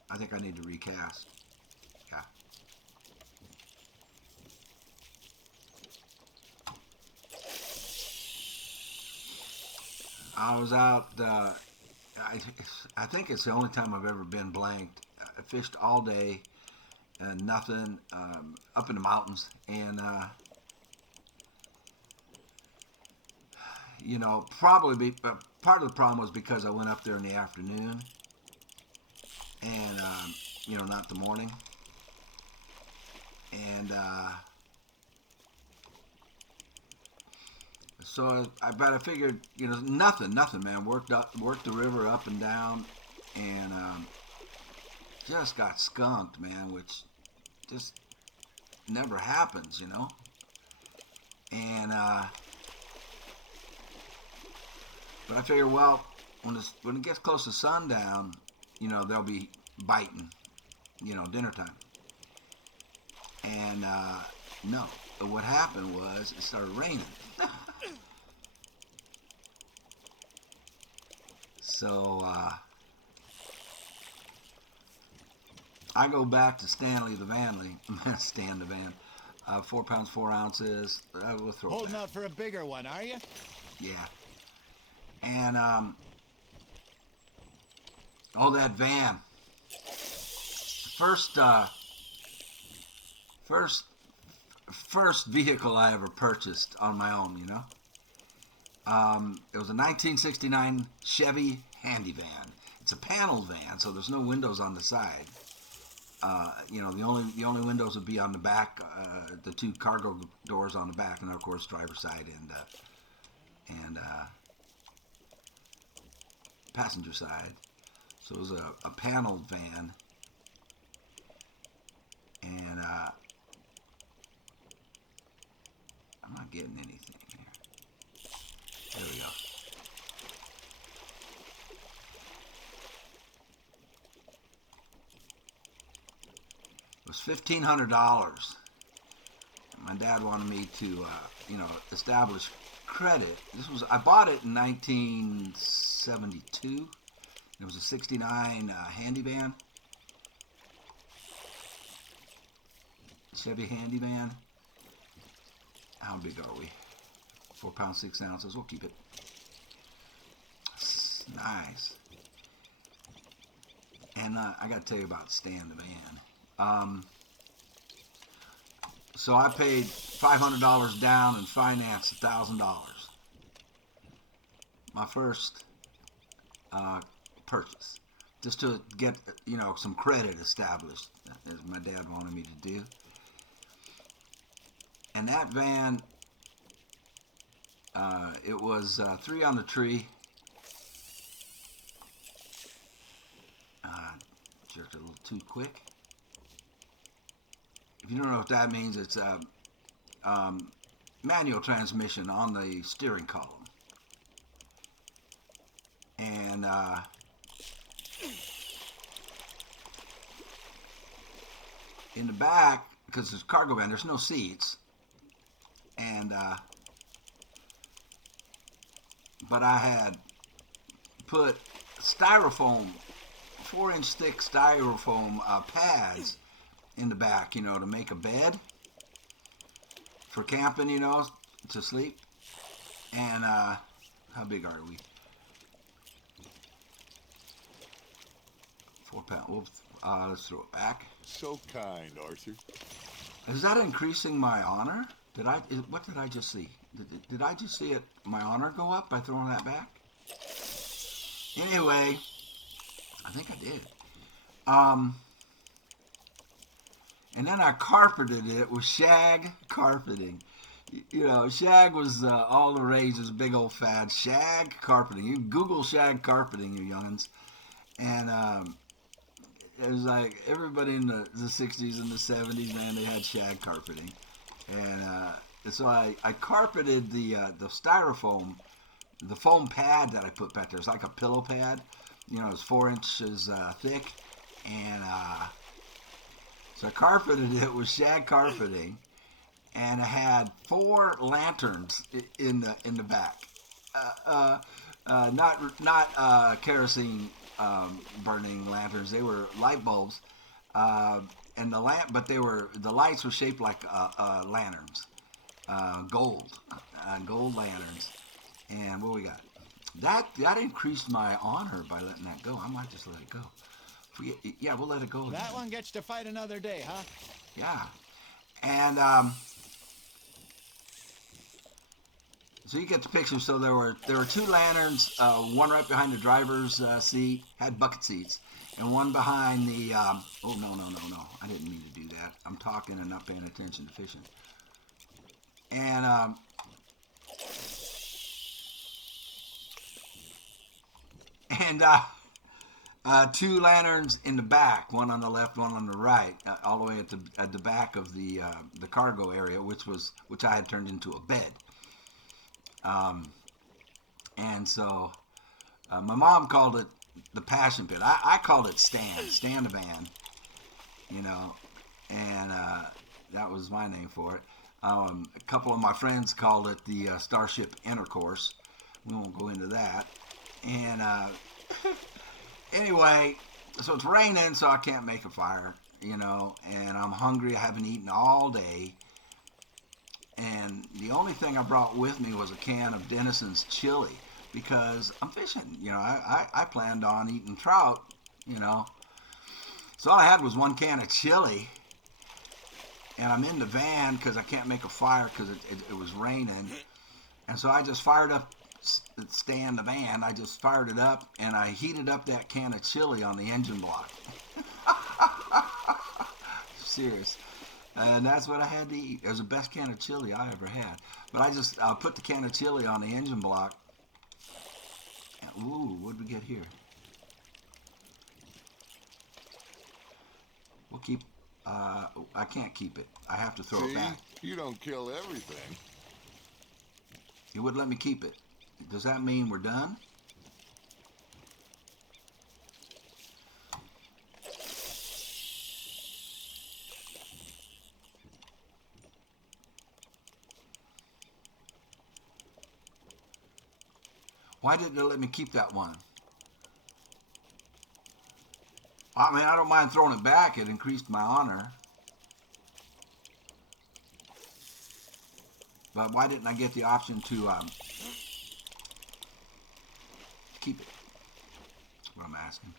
I think I need to recast. Yeah. I was out, I think it's the only time I've ever been blanked. I fished all day and nothing, up in the mountains, and you know, probably part of the problem was because I went up there in the afternoon and you know, not the morning, and so I figured, you know, nothing, man. Worked the river up and down, and just got skunked, man, which just never happens, you know. And but I figured, well, when it gets close to sundown, you know, they'll be biting, you know, dinner time. And no, but what happened was it started raining. So I go back to Stanley the Vanley, Stan the Van, 4 pounds 4 ounces. We'll throw Holding out for a bigger one, are you? Yeah. And oh, that van. First vehicle I ever purchased on my own, you know. It was a 1969 Chevy Handy Van. It's a paneled van, so there's no windows on the side. You know, the only windows would be on the back, the 2 cargo doors on the back, and of course driver's side and passenger side. So it was a paneled van, and I'm not getting anything here. There we go. It was $1,500. My dad wanted me to, you know, establish credit. I bought it in 1972. It was a 69 handy van. Chevy handy van. How big are we? 4 pounds 6 ounces. We'll keep it. Nice. And I got to tell you about Stan the Van. So I paid $500 down and financed $1,000. My first purchase, just to get, you know, some credit established, as my dad wanted me to do. And that van, it was 3 on the tree. Jerked a little too quick. If you don't know what that means, it's manual transmission on the steering column. And in the back, because it's a cargo van, there's no seats. And but I had put styrofoam, 4-inch thick styrofoam pads in the back, you know, to make a bed for camping, you know, to sleep. And how big are we? 4 pounds. Whoops. Let's throw it back. So kind, Arthur. Is that increasing my honor? What did I just see? Did I just see my honor go up by throwing that back? Anyway, I think I did. And then I carpeted it with shag carpeting. You know, shag was all the rage, this big old fad. Shag carpeting. You Google shag carpeting, you youngins. And it was like everybody in the 60s and the 70s, man, they had shag carpeting. And so I carpeted the styrofoam, the foam pad that I put back there. It's like a pillow pad. You know, it's 4 inches thick. And so I carpeted it with shag carpeting. And I had 4 lanterns in the back. Not kerosene burning lanterns. They were light bulbs. And the lights were shaped like lanterns, gold lanterns. And what we got? That increased my honor by letting that go. I might just let it go. Yeah, we'll let it go. That one gets to fight another day, huh? Yeah, and so you get the picture. So there were 2 lanterns, one right behind the driver's seat, had bucket seats, and one behind the. Oh no! I didn't mean to do that. I'm talking and not paying attention to fishing. And 2 lanterns in the back, one on the left, one on the right, all the way at the back of the cargo area, which I had turned into a bed. And so my mom called it the passion pit. I called it Stan the van, you know, and that was my name for it. A couple of my friends called it the Starship Intercourse. We won't go into that. And anyway, so it's raining, so I can't make a fire, you know, and I'm hungry. I haven't eaten all day. And the only thing I brought with me was a can of Denison's chili because I'm fishing. You know, I planned on eating trout, you know. So all I had was 1 can of chili. And I'm in the van because I can't make a fire because it was raining. And so I just fired up Stan the van. I just fired it up and I heated up that can of chili on the engine block. Serious. And that's what I had to eat. It was the best can of chili I ever had. But I just put the can of chili on the engine block. And, ooh, what did we get here? We'll keep... I can't keep it. I have to throw it back. You don't kill everything. It wouldn't let me keep it. Does that mean we're done? Why didn't it let me keep that one? I mean, I don't mind throwing it back. It increased my honor. But why didn't I get the option to keep it? That's what I'm asking.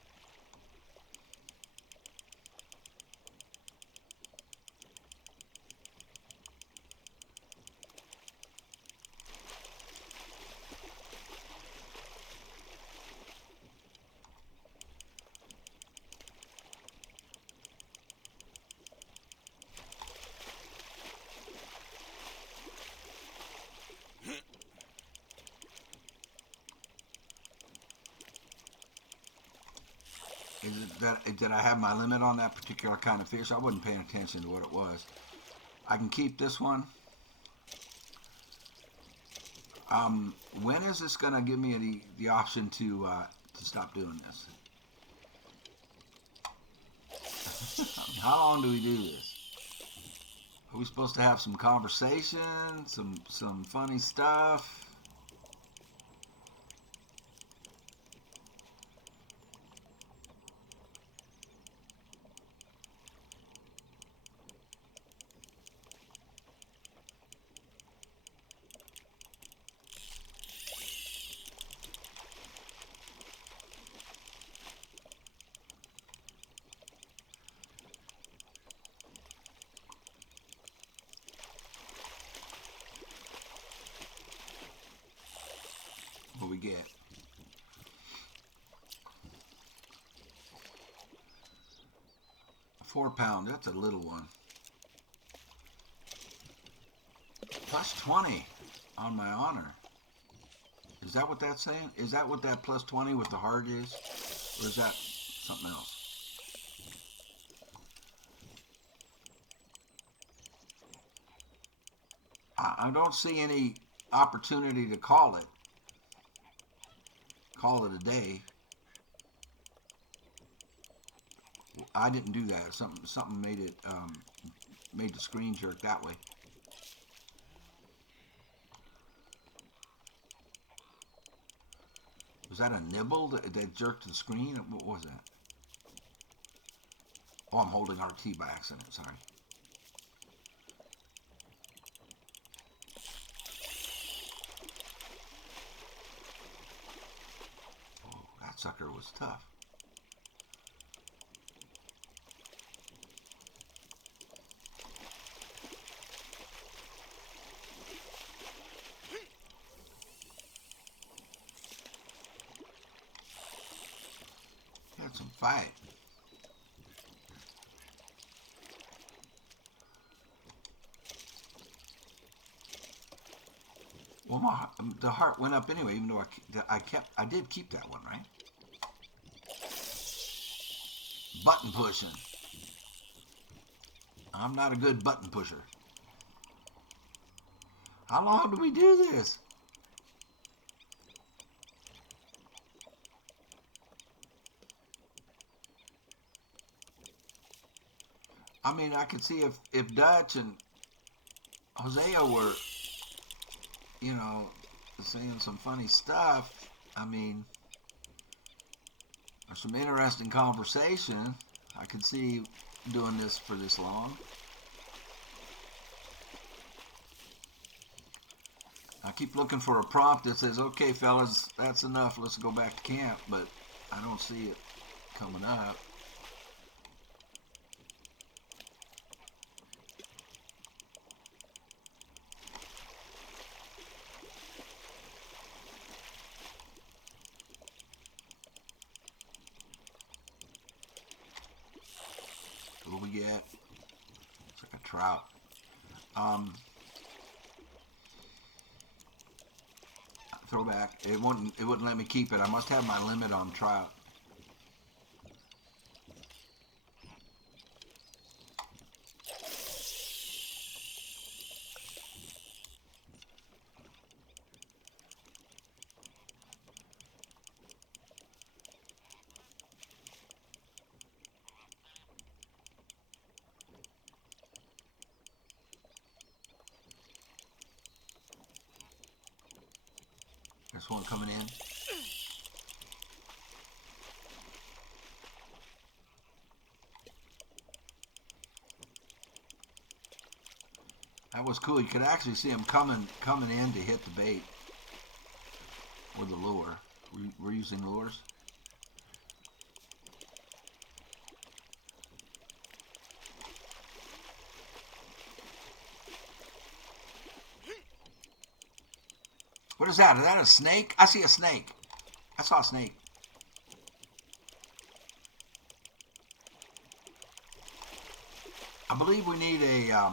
Did I have my limit on that particular kind of fish? I wasn't paying attention to what it was. I can keep this one. When is this going to give me the option to stop doing this? How long do we do this? Are we supposed to have some conversation, some funny stuff? get? A 4 pound, that's a little one. Plus 20 on my honor. Is that what that's saying? Is that what that plus 20 with the heart is? Or is that something else? I don't see any opportunity to call it. Call it a day. I didn't do that. Something made it made the screen jerk that way. Was that a nibble that jerked the screen? What was that? Oh, I'm holding RT by accident. Sorry. Oh, that sucker was tough. Had some fight. Well, the heart went up anyway, even though I did keep that one, right? Button pushing. I'm not a good button pusher. How long do we do this? I mean, I could see if Dutch and Hosea were, you know, saying some funny stuff. I mean, there's some interesting conversation. I could see doing this for this long. I keep looking for a prompt that says, okay, fellas, that's enough. Let's go back to camp. But I don't see it coming up. What do we get? It's like a trout. Throwback. It wouldn't let me keep it. I must have my limit on trout. There's one coming in. That was cool. You could actually see him coming in to hit the bait or the lure. We're using lures. What is that? Is that a snake? I see a snake. I saw a snake. I believe we need a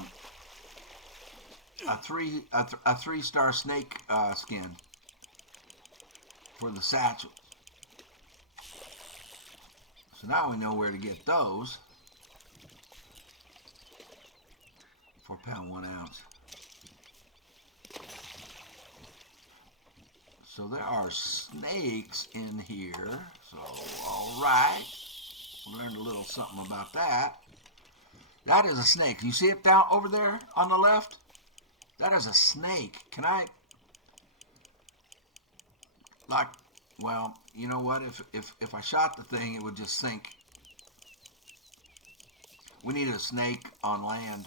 3-star snake skin for the satchel. So now we know where to get those. 4 pound, 1 ounce. So there are snakes in here. So, all right. Learned a little something about that. That is a snake. You see it down over there on the left? That is a snake. Can I... Like, well, you know what? If I shot the thing, it would just sink. We need a snake on land.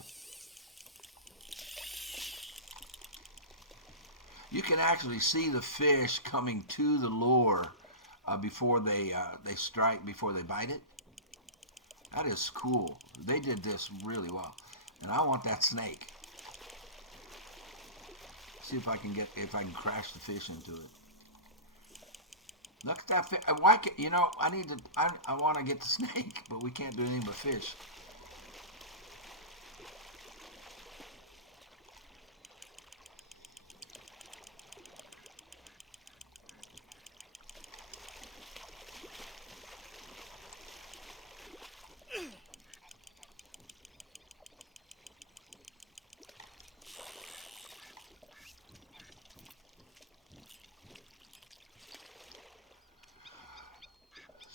You can actually see the fish coming to the lure before they strike, before they bite it. That is cool. They did this really well, and I want that snake. See if I can crash the fish into it. Look at that fish. Why can't, you know, I need to, I want to get the snake, but we can't do anything but fish.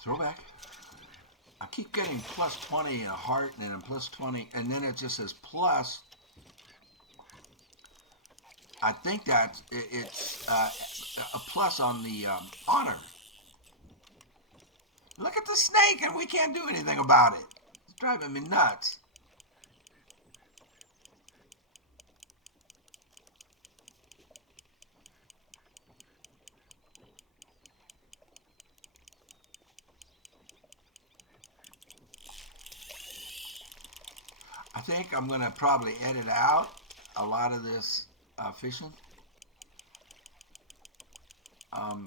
Throwback. I keep getting plus 20 and a heart and then plus 20 and then it just says plus. I think that it's a plus on the honor. Look at the snake and we can't do anything about it. It's driving me nuts. I think I'm going to probably edit out a lot of this fishing. I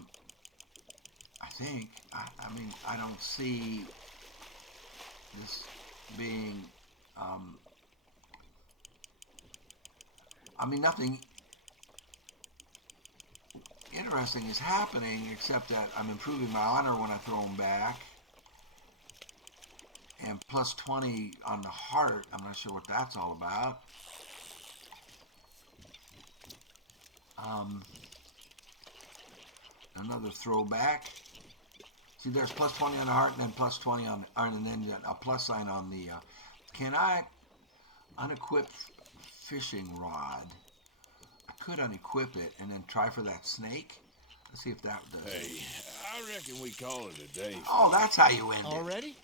think, I mean, I don't see this being, I mean, nothing interesting is happening except that I'm improving my honor when I throw them back. And plus 20 on the heart. I'm not sure what that's all about. Another throwback. See, there's plus 20 on the heart and then plus 20 on, and then a plus sign on the, can I unequip fishing rod? I could unequip it and then try for that snake. Let's see if that does. Hey, I reckon we call it a day. Oh, that's how you end it. Already?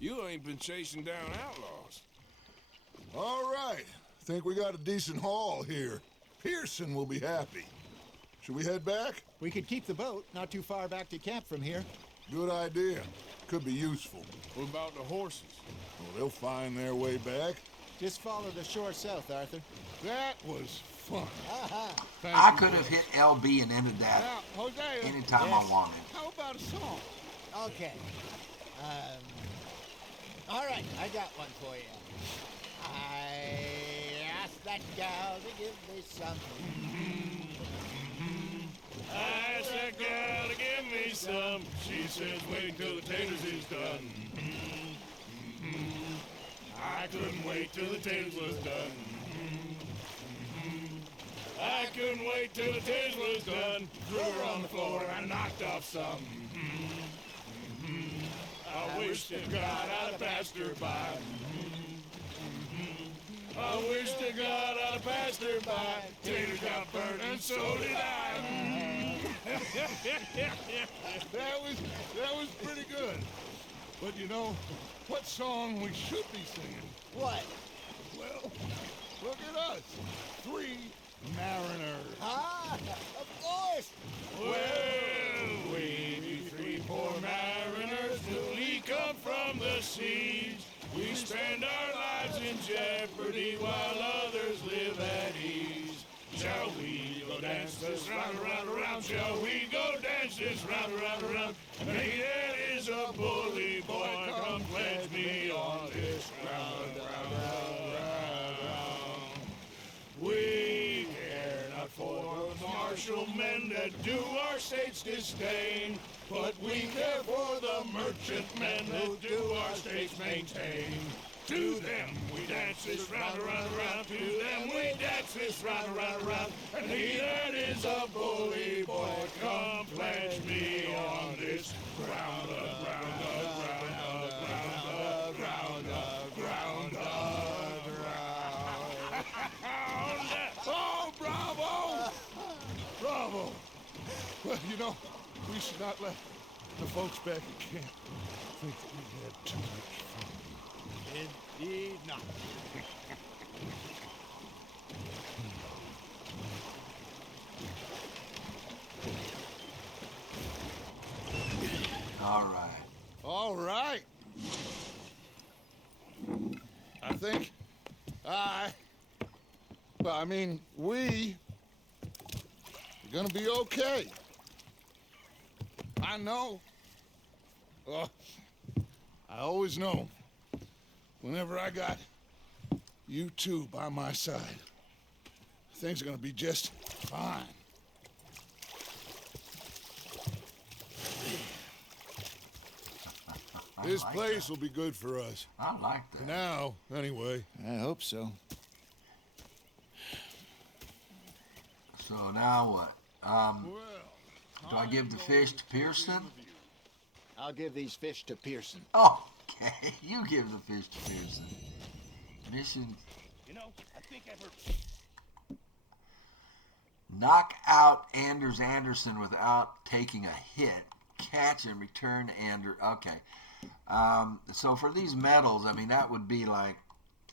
You ain't been chasing down outlaws. All right. Think we got a decent haul here. Pearson will be happy. Should we head back? We could keep the boat not too far back to camp from here. Good idea. Could be useful. What about the horses? Well, they'll find their way back. Just follow the shore south, Arthur. That was fun. I could have hit LB and ended that Now, Hosea, anytime I wanted. how about a song? Okay. All right, I got one for you. I asked that gal to give me some. I asked that gal to give me some. She says wait till the taters is done. I couldn't wait till the taters was done. I couldn't wait till the taters was done. Threw her on the floor and I knocked off some. I wish to God I'd passed her by. I wish to God I'd passed her by. Taters got burnt and so did I. That was pretty good. But you know, what song we should be singing? What? Well, look at us. 3 mariners. Ah, of course. Well, we be 3 poor mariners till we come from the seas. We spend our lives in jeopardy while others live at ease. Shall we go dance this round, around, around? Shall we go dance this round, around, around? Hey, that is a bully boy, come pledge me on this round, round, round, round. We care not for the martial men that do our state's disdain, but we care for the merchant men that do our states maintain. To them we dance this round, around, around. To them we dance this round, around, around. And he that is a bully boy, come pledge me on this ground, ground, ground, ground, ground, ground, ground. Oh, bravo! Bravo! Well, you know, we should not let the folks back at camp think that we had too much fun. Indeed not. All right. All right. I think we're gonna be okay. I know. Well, I always know. Whenever I got you two by my side, things are gonna be just fine. This place will be good for us. I like that. For now, anyway. I hope so. So now what? Do I give the fish to Pearson? I'll give these fish to Pearson. Okay, you give the fish to Pearson. Mission. You know, I think I've heard. Knock out Anders Anderson without taking a hit. Catch and return Anders. Okay. So for these medals, I mean, that would be like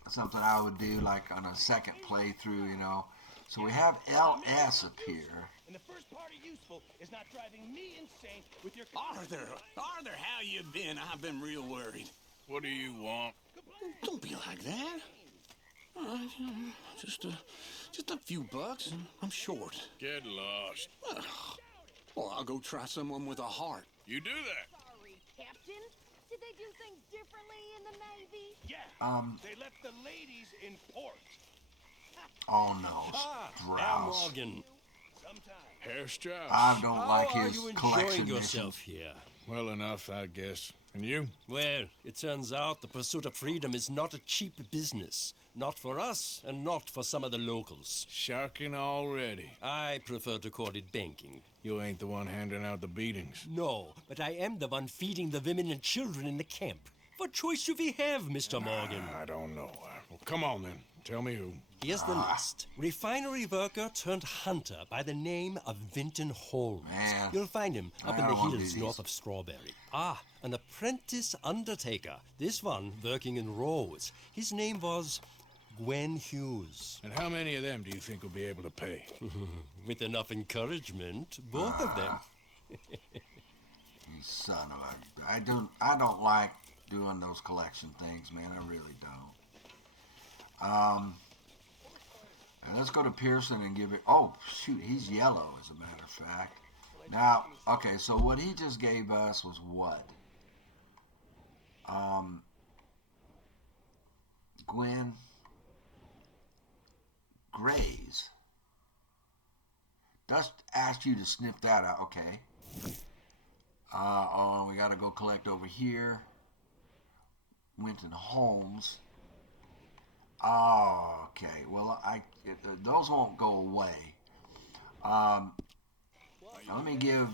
something I would do like on a second playthrough, you know. So we have LS up here. And the first part of useful is not driving me insane with your... Arthur, how you been? I've been real worried. What do you want? Don't be like that. Just a few bucks. I'm short. Get lost. Well, I'll go try someone with a heart. You do that. Sorry, Captain. Did they do things differently in the Navy? Yeah. They left the ladies in port. Oh no, Now, Strauss. Morgan, Herr Strauss. I don't how like are his you collection enjoying missions. yourself here? Well enough, I guess. And you? Well, it turns out the pursuit of freedom is not a cheap business. Not for us, and not for some of the locals. Sharking already. I prefer to call it banking. You ain't the one handing out the beatings. No, but I am the one feeding the women and children in the camp. What choice do we have, Mr. Morgan? I don't know. Well, come on then. Tell me who. Here's the list. Refinery worker turned hunter by the name of Vinton Holmes. Man. You'll find him up in I the don't wanna do hills these. north of Strawberry. An apprentice undertaker. This one working in Rose. His name was Gwen Hughes. And how many of them do you think will be able to pay? With enough encouragement, both of them. You son of a... I don't like doing those collection things, man. I really don't. And let's go to Pearson and give it... Oh, shoot, he's yellow, as a matter of fact. Now, okay, so what he just gave us was what? Gwen Grays. Just asked you to sniff that out. Okay. Oh, we got to go collect over here. Winton Holmes. Oh, okay. Well, those won't go away. Let me give...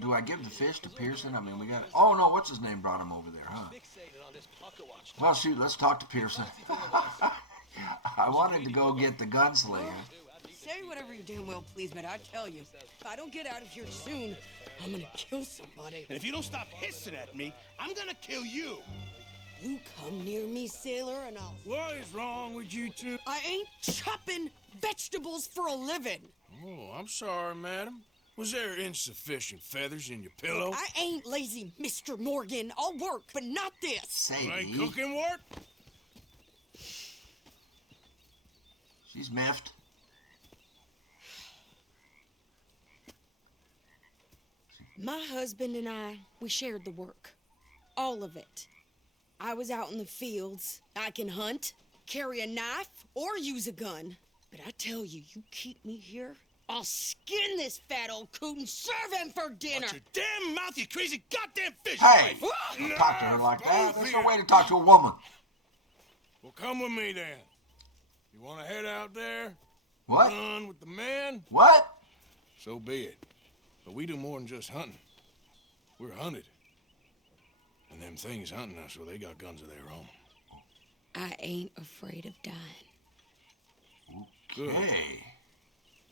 Do I give the fish to Pearson? I mean, we got... Oh, no, what's his name brought him over there, huh? Well, shoot, let's talk to Pearson. I wanted to go get the gunslinger. Say whatever you damn well please, but I tell you, if I don't get out of here soon, I'm gonna kill somebody. And if you don't stop hissing at me, I'm gonna kill you. You come near me, sailor, and I'll... What is wrong with you two? I ain't chopping vegetables for a living. Oh, I'm sorry, madam. Was there insufficient feathers in your pillow? I ain't lazy, Mr. Morgan. I'll work, but not this. Sadie. Ain't cooking work? She's miffed. My husband and I, we shared the work. All of it. I was out in the fields. I can hunt, carry a knife, or use a gun. But I tell you, you keep me here, I'll skin this fat old coot and serve him for dinner. Watch your damn mouth, you crazy goddamn fish Hey, wife. don't talk to her like that. There's no way to talk to a woman. Well, come with me then. You want to head out there? What? Run with the men? What? So be it. But we do more than just hunting. We're hunted. And them things hunting us, well, they got guns of their own. I ain't afraid of dying. Okay.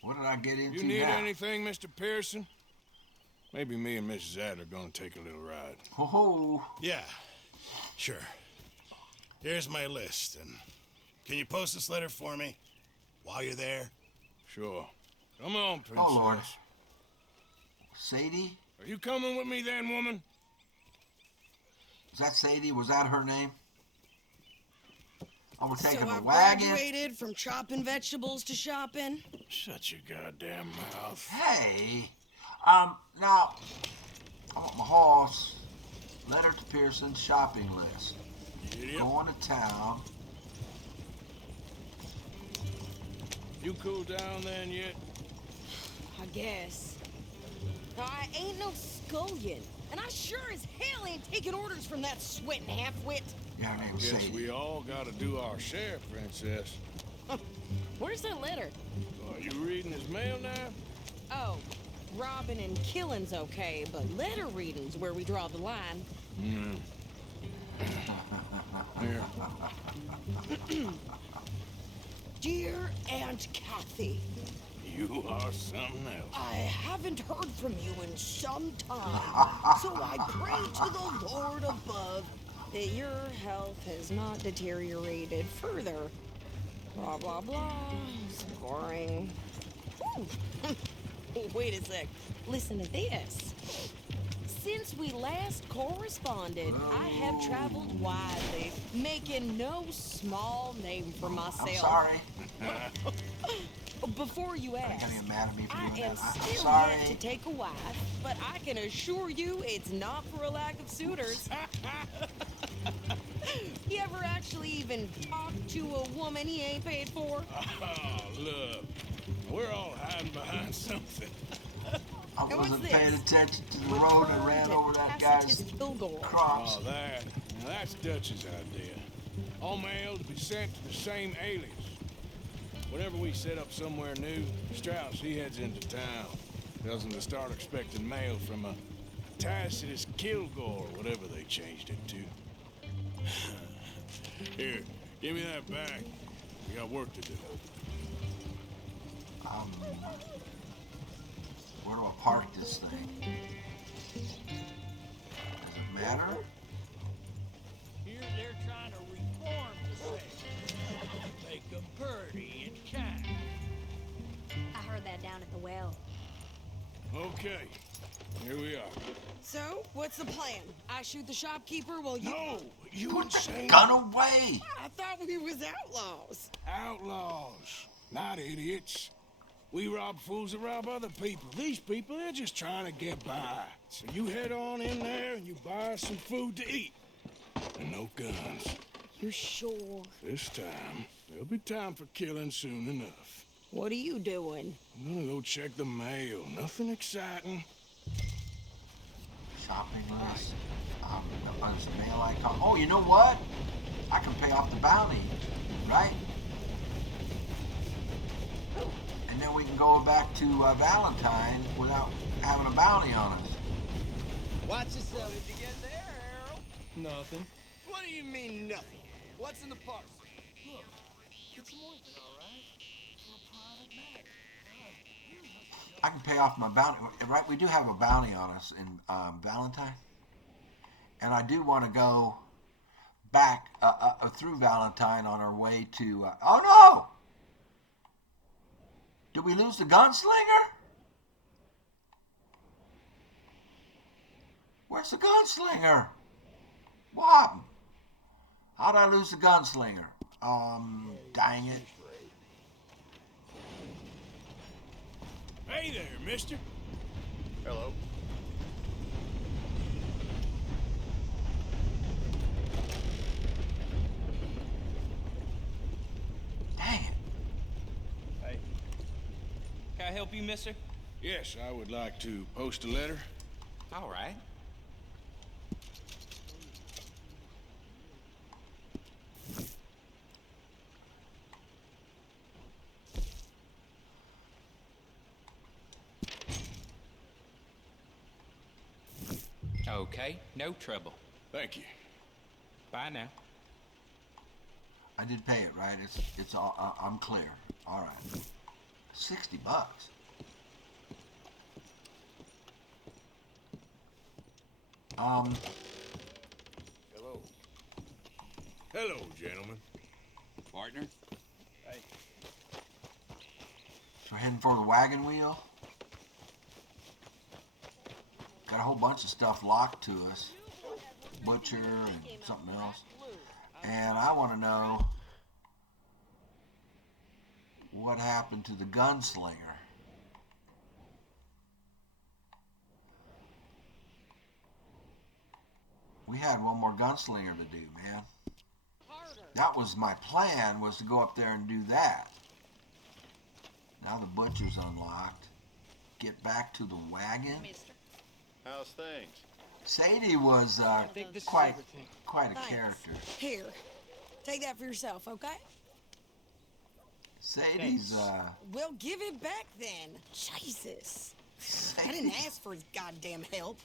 What did I get into You need now? anything, Mr. Pearson? Maybe me and Mrs. Adler gonna take a little ride. Ho ho. Yeah, sure. Here's my list, and can you post this letter for me while you're there? Sure. Come on, Princess. Oh, Lord. Sadie? Are you coming with me then, woman? Is that Sadie? Was that her name? Oh, we're taking So a I wagon? graduated from chopping vegetables to shopping. Shut your goddamn mouth. Hey, Now, I want my horse. Letter to Pearson shopping list. Yep. Going to town. You cool down then yet? I guess. Now, I ain't no scullion, and I sure as hell ain't taking orders from that sweating half-wit. Yeah, her name was Guess Sadie. we all gotta do our share, Princess. Where's that letter? Are you reading his mail now? Oh, robbing and killing's okay, but letter reading's where we draw the line. Here. Dear Aunt Kathy, You are something else. I haven't heard from you in some time, so I pray to the Lord above that your health has not deteriorated further. Blah, blah, blah. Scoring. Ooh. Wait a sec. Listen to this. Since we last corresponded, I have traveled widely, making no small name for myself. I'm sorry. Before you ask, You're mad at me for I doing am that. I'm still sorry. yet to take a wife, but I can assure you it's not for a lack of suitors. You ever actually even talked to a woman he ain't paid for? Oh, look. We're all hiding behind something. I And what's wasn't this? paying attention to the road and ran over that guy's crops. Oh, that. Now, that's Dutch's idea. All mail to be sent to the same alias. Whenever we set up somewhere new, Strauss, he heads into town. Tells them to start expecting mail from a Tacitus Kilgore, whatever they changed it to. Here, give me that back. We got work to do. Where do I park this thing? Does it matter? Here they're trying to reform the sale. Make them pretty and kind. I heard that down at the well. Okay, here we are. So, what's the plan? I shoot the shopkeeper while you... No, you Put insane. the gun away! I thought we was outlaws. Outlaws, not idiots. We rob fools that rob other people. These people, they're just trying to get by. So you head on in there and you buy some food to eat. And no guns. You sure? This time, there'll be time for killing soon enough. What are you doing? I'm gonna go check the mail. Nothing exciting. Shopping list. A bunch of mail icon. Oh, you know what? I can pay off the bounty, right? And then we can go back to Valentine without having a bounty on us. Watch yourself. What did you get there, Harold? Nothing. What do you mean, nothing? What's in the parcel? Look, it's some ointment, all right? For a private matter. I can pay off my bounty, right? We do have a bounty on us in Valentine. And I do want to go back through Valentine on our way to... oh, no! Did we lose the gunslinger? Where's the gunslinger? What happened? How'd I lose the gunslinger? Dang it. Hey there, mister. Hello. Dang it. Hey. Can I help you, mister? Yes, I would like to post a letter. All right. Okay, no trouble. Thank you. Bye now. I did pay it, right? It's all, I'm clear. All right. $60. Hello. Hello, gentlemen. Partner? Hey. So we're heading for the wagon wheel. Got a whole bunch of stuff locked to us. Butcher and something else. And I want to know what happened to the gunslinger. We had one more gunslinger to do, man. That was my plan, was to go up there and do that. Now the butcher's unlocked. Get back to the wagon. How's things? Sadie was quite a Thanks. character. Here, take that for yourself, okay? Sadie's Well, give it back then. Jesus. I didn't ask for his goddamn help.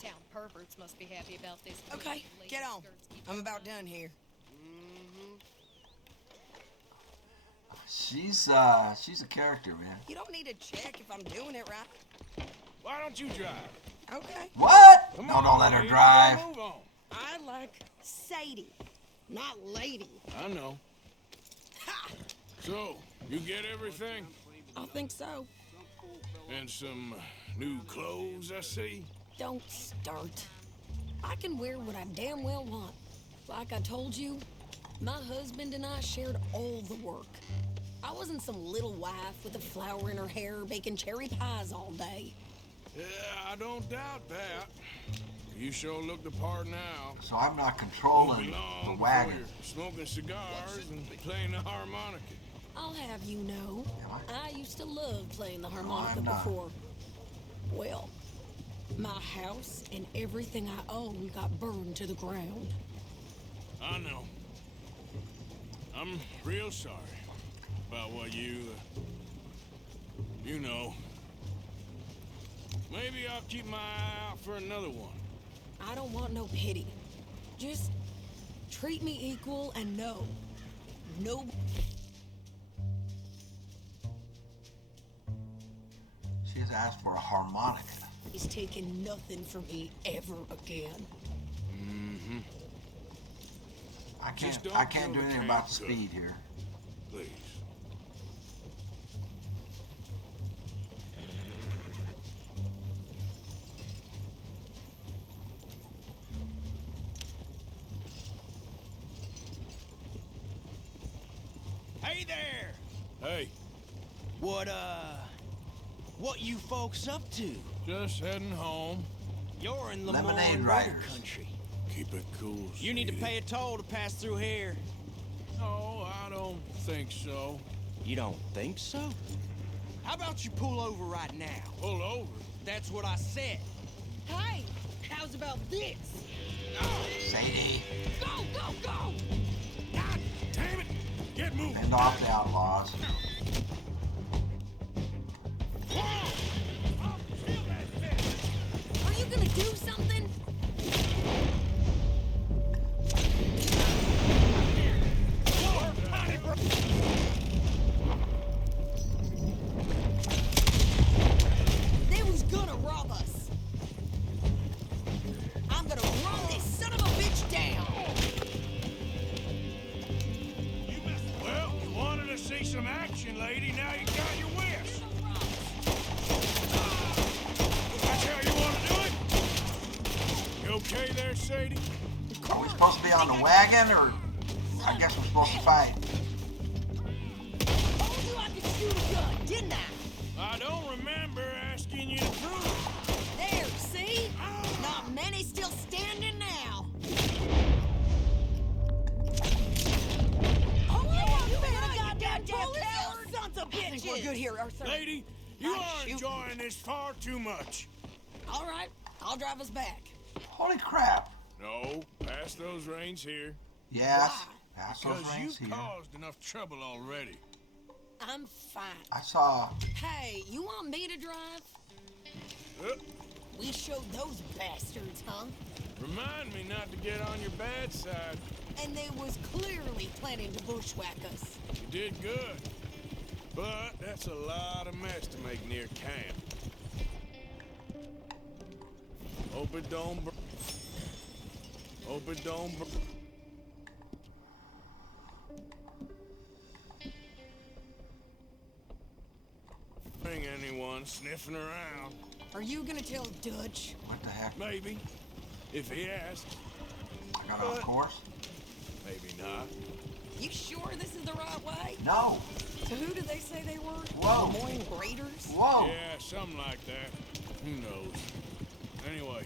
Town perverts must be happy about this. Okay, get on. I'm about done here. she's a character, man. You don't need to check if I'm doing it right. Why don't you drive? Okay. What? Come No, on, don't let her lady, drive. Move on. I like Sadie, not lady. I know. So, you get everything? I think so. And some new clothes, I see? Don't start. I can wear what I damn well want. Like I told you, my husband and I shared all the work. I wasn't some little wife with a flower in her hair baking cherry pies all day. Yeah, I don't doubt that. You sure look the part now. So I'm not controlling the wagon. You're smoking cigars and playing the harmonica. I'll have you know, I used to love playing the harmonica I'm not. before. Well, my house and everything I own got burned to the ground. I know. I'm real sorry about what you know. Maybe I'll keep my eye out for another one. I don't want no pity. Just treat me equal and no. She's asked for a harmonica. He's taking nothing from me ever again. Mm-hmm. I can't do anything about the speed here. Please. Hey there! Hey. What you folks up to? Just heading home. You're in Lemonade Lemoyne Riders. Motor Country. Keep it cool, You need to sweetie. pay a toll to pass through here. No, I don't think so. You don't think so? How about you pull over right now? Pull over? That's what I said. Hey, how's about this? Sadie. Go, go, go! God damn it! Get moving! Fend off the outlaws. Are you gonna do something? They was gonna rob us. I'm gonna run this son of a bitch down. Well, you wanted to see some action, lady. Now you got your wish. That's how you want to do it? You okay there, Sadie? Are we supposed to be on the wagon, or I guess we're supposed to fight? Told you I could shoot a gun, didn't I? I don't remember asking you to prove There, see? Not many still standing now. Oh, you better goddamn bullet, you sons of bitches! I think we're good here, it. Arthur. Lady, you Not are shoot. enjoying this far too much. All right, I'll drive us back. Holy crap. No, pass those reins here. Yes. Pass those Because reins you've here. caused enough trouble already. I'm fine. I saw. Hey, you want me to drive? We showed those bastards, huh? Remind me not to get on your bad side. And they was clearly planning to bushwhack us. You did good. But that's a lot of mess to make near camp. Hope it don't Hope it don't bring anyone sniffing around. Are you gonna tell Dutch? What the heck? Maybe. If he asks. I got off course. Maybe not. You sure this is the right way? No. So who did they say they were? Whoa. Lemoyne Raiders? Whoa. Yeah, something like that. Who knows? Anyway,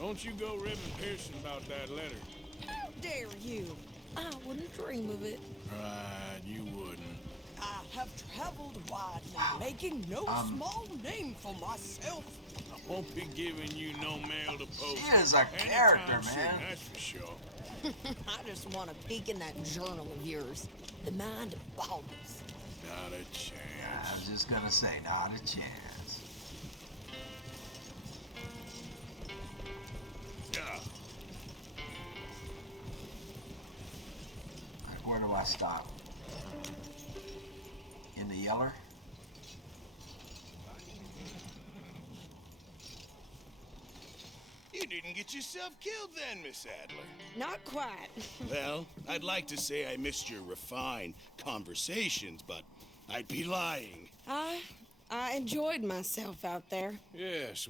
Don't you go ribbing Pearson about that letter. How dare you? I wouldn't dream of it. Right, you wouldn't. I have traveled widely, making no small name for myself. I won't be giving you no mail to post. She is a character, man. That's for sure. I just want to peek in that journal of yours. The mind boggles. Not a chance. I was just gonna say, not a chance. Yeah. Where do I stop? In the yeller? You didn't get yourself killed then, Miss Adler. Not quite. Well, I'd like to say I missed your refined conversations, but I'd be lying. I enjoyed myself out there. Yes,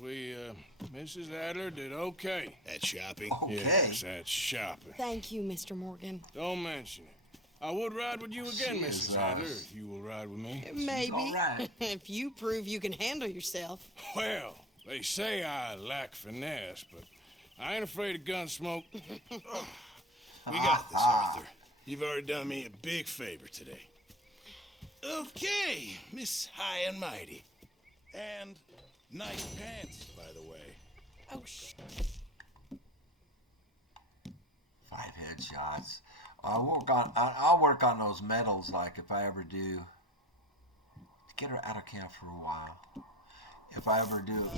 Mrs. Adler did okay. At shopping? Okay. Yes, that's shopping. Thank you, Mr. Morgan. Don't mention it. I would ride with you again, She Mrs. is, Adler, if you will ride with me. Maybe. all right. If you prove you can handle yourself. Well, they say I lack finesse, but I ain't afraid of gun smoke. We got this, Arthur. You've already done me a big favor today. Okay, Miss High and Mighty. And nice pants, by the way. Oh, 5 headshots. I'll work on those medals, like if I ever do. Get her out of camp for a while. If I ever do,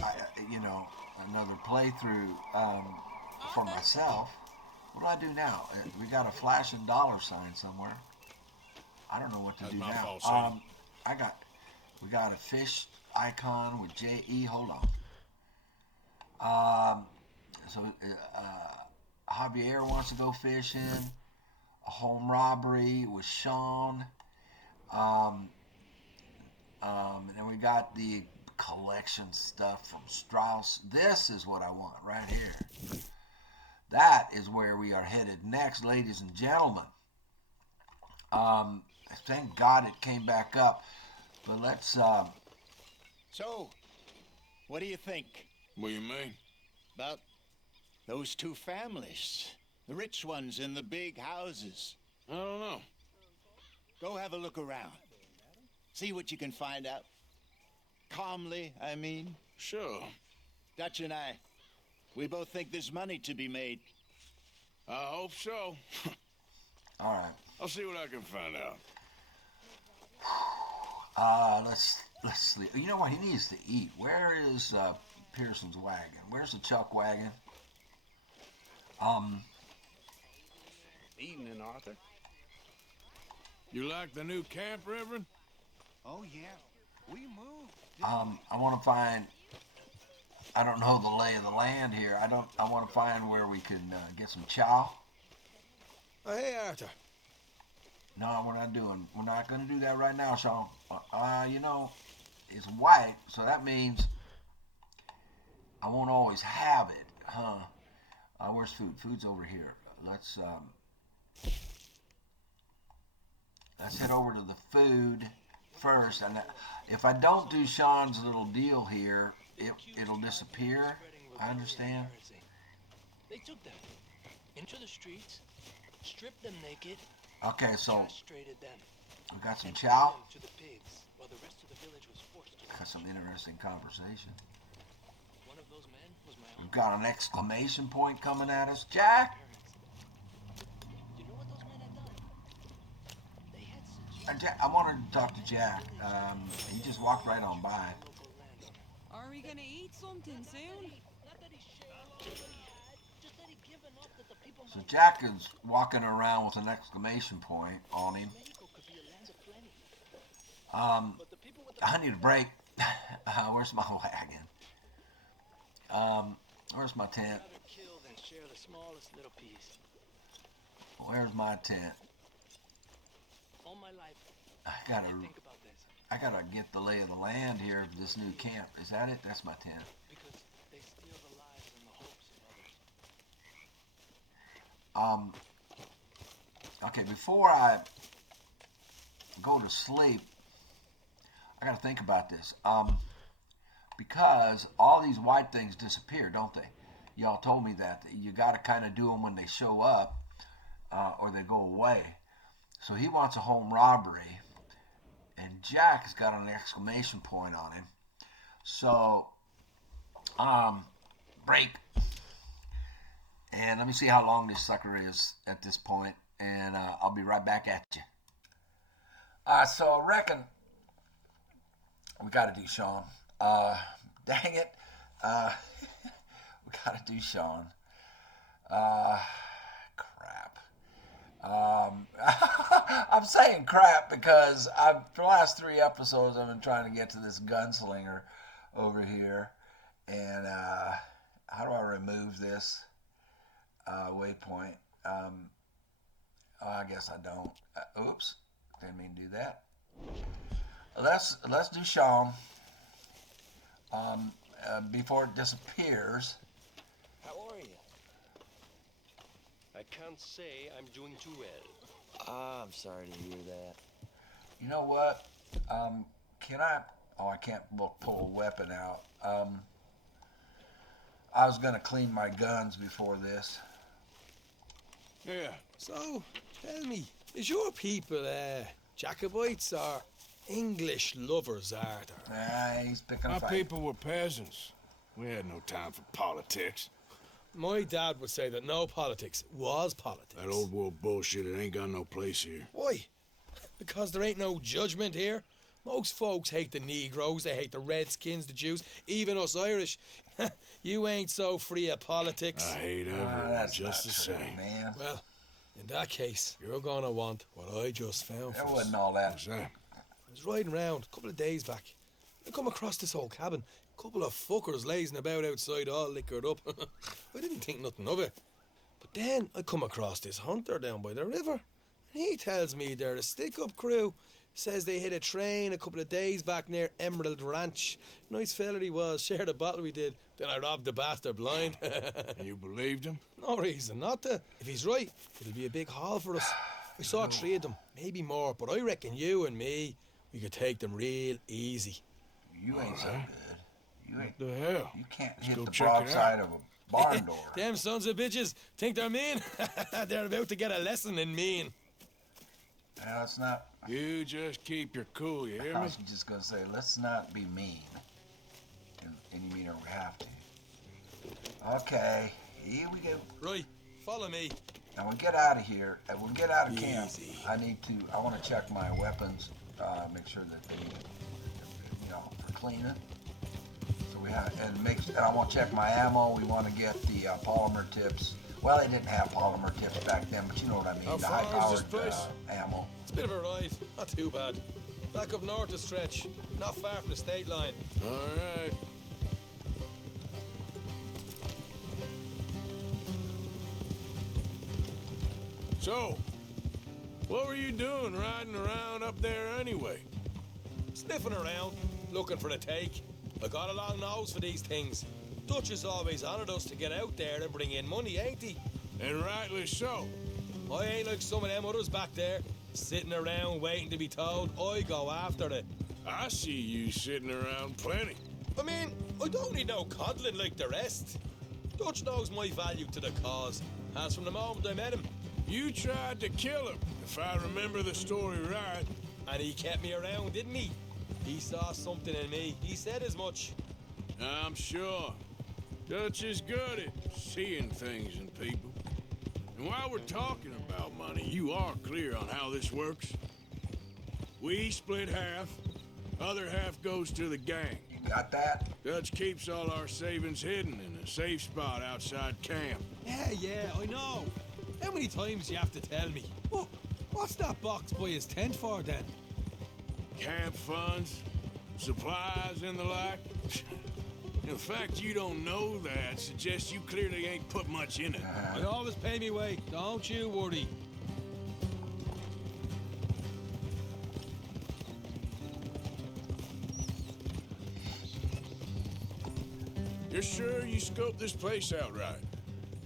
another playthrough for myself. What do I do now? We got a flashing dollar sign somewhere. I don't know what to do my now. fault, we got a fish icon with J-E. Hold on. Javier wants to go fishing. A home robbery with Sean. And then we got the collection stuff from Strauss. This is what I want right here. That is where we are headed next, ladies and gentlemen. Thank God it came back up. But let's... So, what do you think? What do you mean? About those two families. The rich ones in the big houses. I don't know. Go have a look around. See what you can find out. Calmly, I mean. Sure. Dutch and I, we both think there's money to be made. I hope so. All right. I'll see what I can find out. Let's sleep. You know what? He needs to eat. Where is Pearson's wagon? Where's the Chuck wagon? Evening, Arthur. You like the new camp, Reverend? Oh, yeah. We moved. I want to find... I don't know the lay of the land here. I want to find where we can get some chow. Oh, hey, Arthur. No, we're not doing... We're not going to do that right now, Sean. It's white, so that means I won't always have it, huh? Where's food? Food's over here. Let's head over to the food first. And if I don't do Sean's little deal here, it'll disappear. I understand. They took them into the streets, stripped them naked, Okay, so castrated them, we got some and chow. fed them to the pigs, while the rest of the village was forced to. Got some interesting conversation. One of those men was my We've got an exclamation point coming at us. Jack! You know what those men had done? They had suggested Jack, I wanted to talk to Jack. He just walked right on by. Are we gonna eat something soon? So Jack is walking around with an exclamation point on him. I need a break. Where's my wagon? Where's my tent? Where's my tent? All my life, I gotta get the lay of the land here of this new camp. Is that it? That's my tent. because they steal the lives and the hopes of others. Okay, before I go to sleep, I gotta think about this. Because all these white things disappear, don't they? y'all told me that you got to kind of do them when they show up, or they go away. So he wants a home robbery, and Jack has got an exclamation point on him. So, break. And let me see how long this sucker is at this point, and I'll be right back at you. So I reckon we got to do Sean. Dang it. We got to do Sean. Crap. I'm saying crap because for the last 3 episodes I've been trying to get to this gunslinger over here. And how do I remove this waypoint? I guess I don't. Oops. Didn't mean to do that. Let's do Sean before it disappears. How are you? I can't say I'm doing too well. Ah, I'm sorry to hear that. You know what? Can I? Oh, I can't pull a weapon out. I was gonna clean my guns before this. Yeah. So, tell me, is your people Jacobites or English lovers, Arthur? Nah, he's picking a My fight. people were peasants. We had no time for politics. My dad would say that no politics was politics. That old world bullshit, it ain't got no place here. Why? Because there ain't no judgment here. Most folks hate the Negroes, they hate the Redskins, the Jews, even us Irish. You ain't so free of politics. I hate everyone just the same. Man. Well, in that case, you're gonna want what I just found. There wasn't all that. What's that? I was riding around a couple of days back. I come across this old cabin. A couple of fuckers lazing about outside all liquored up. I didn't think nothing of it. But then I come across this hunter down by the river. And he tells me they're a stick-up crew. Says they hit a train a couple of days back near Emerald Ranch. Nice fella he was, shared a bottle we did. Then I robbed the bastard blind. And you believed him? No reason not to. If he's right, it'll be a big haul for us. I saw 3 of them, maybe more, but I reckon you and me, we could take them real easy. You ain't so good. You ain't. What the hell? You can't Let's hit go the check it broadside out. of a barn door. Them sons of bitches think they're mean. They're about to get a lesson in mean. Now, it's not. You just keep your cool, you hear I me? was just gonna say, let's not be mean. Any meaner we have to. Okay, here we go. Right, follow me. Now we'll get out of here. And we'll get out of camp. Easy. I want to check my weapons, make sure that they, are cleaning. So we have, and I want to check my ammo. We want to get the polymer tips. Well, they didn't have polymer tips back then, but you know what I mean. How the far is this high-powered place? ammo. It's a bit of a ride, not too bad. Back up north a stretch, not far from the state line. All right. So, what were you doing riding around up there anyway? Sniffing around, looking for the take. I got a long nose for these things. Dutch has always honoured us to get out there and bring in money, ain't he? And rightly so. I ain't like some of them others back there, sitting around waiting to be told. I go after it. I see you sitting around plenty. I mean, I don't need no coddling like the rest. Dutch knows my value to the cause, as from the moment I met him. You tried to kill him, if I remember the story right. And he kept me around, didn't he? He saw something in me. He said as much. I'm sure. Dutch is good at seeing things in people. And while we're talking about money, you are clear on how this works? We split half, other half goes to the gang. You got that? Dutch keeps all our savings hidden in a safe spot outside camp. Yeah, I know. How many times do you have to tell me? What's that box by his tent for then? Camp funds, supplies, and the like. The fact you don't know that suggests you clearly ain't put much in it. I always pay me way, don't you worry. You're sure you scoped this place out right?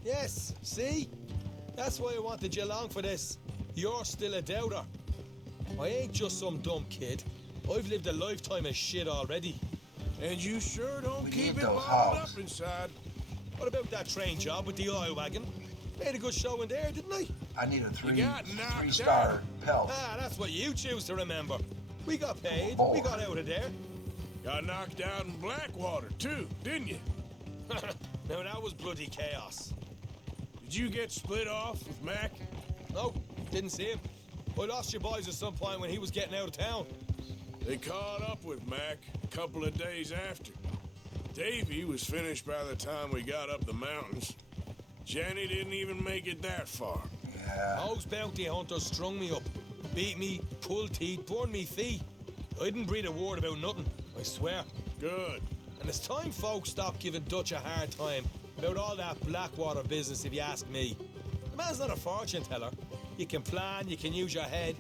Yes, see? That's why I wanted you along for this. You're still a doubter. I ain't just some dumb kid. I've lived a lifetime of shit already. And you sure don't We keep need it those bottled hogs. up inside. What about that train job with the oil wagon? Made a good show in there, didn't I? I need a got knocked three-star pelt. Ah, that's what you choose to remember. We got paid. Oh, we got out of there. Got knocked out in Blackwater, too, didn't you? Now, that was bloody chaos. Did you get split off with Mac? No, didn't see him. I lost your boys at some point when he was getting out of town. They caught up with Mac a couple of days after. Davy was finished by the time we got up the mountains. Jenny didn't even make it that far. Yeah. Those bounty hunters strung me up. Beat me, pulled teeth, burned me feet. I didn't breathe a word about nothing, I swear. Good. And it's time folks stopped giving Dutch a hard time about all that Blackwater business, if you ask me. The man's not a fortune teller. You can plan, you can use your head.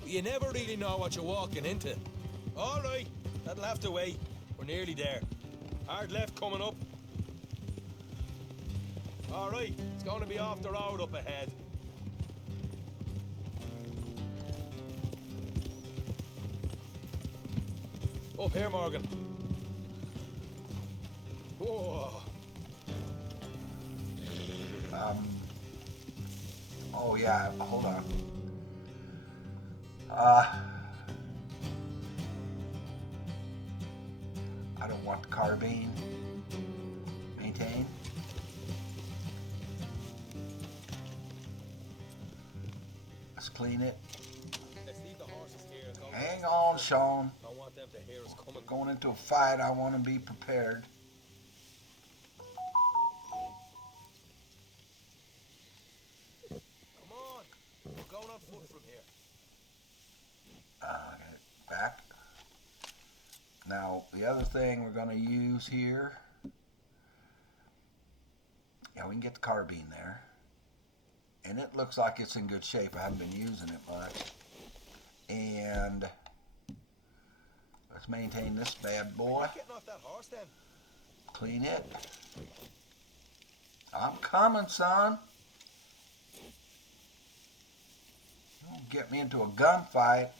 But you never really know what you're walking into. All right, that'll have to wait. We're nearly there. Hard left coming up. All right, it's going to be off the road up ahead. Up here, Morgan. Whoa. Oh yeah, hold on. I don't want the carbine. Maintain. Let's clean it. Let's leave the horses here and go. Hang on, Sean. I want them to hear us coming. Going into a fight, I want to be prepared. Come on. We're going on foot from here. Back. Now, the other thing we're going to use here. Yeah, we can get the carbine there. And it looks like it's in good shape. I haven't been using it much. And let's maintain this bad boy. Getting off that horse then. Clean it. I'm coming, son. You won't get me into a gunfight.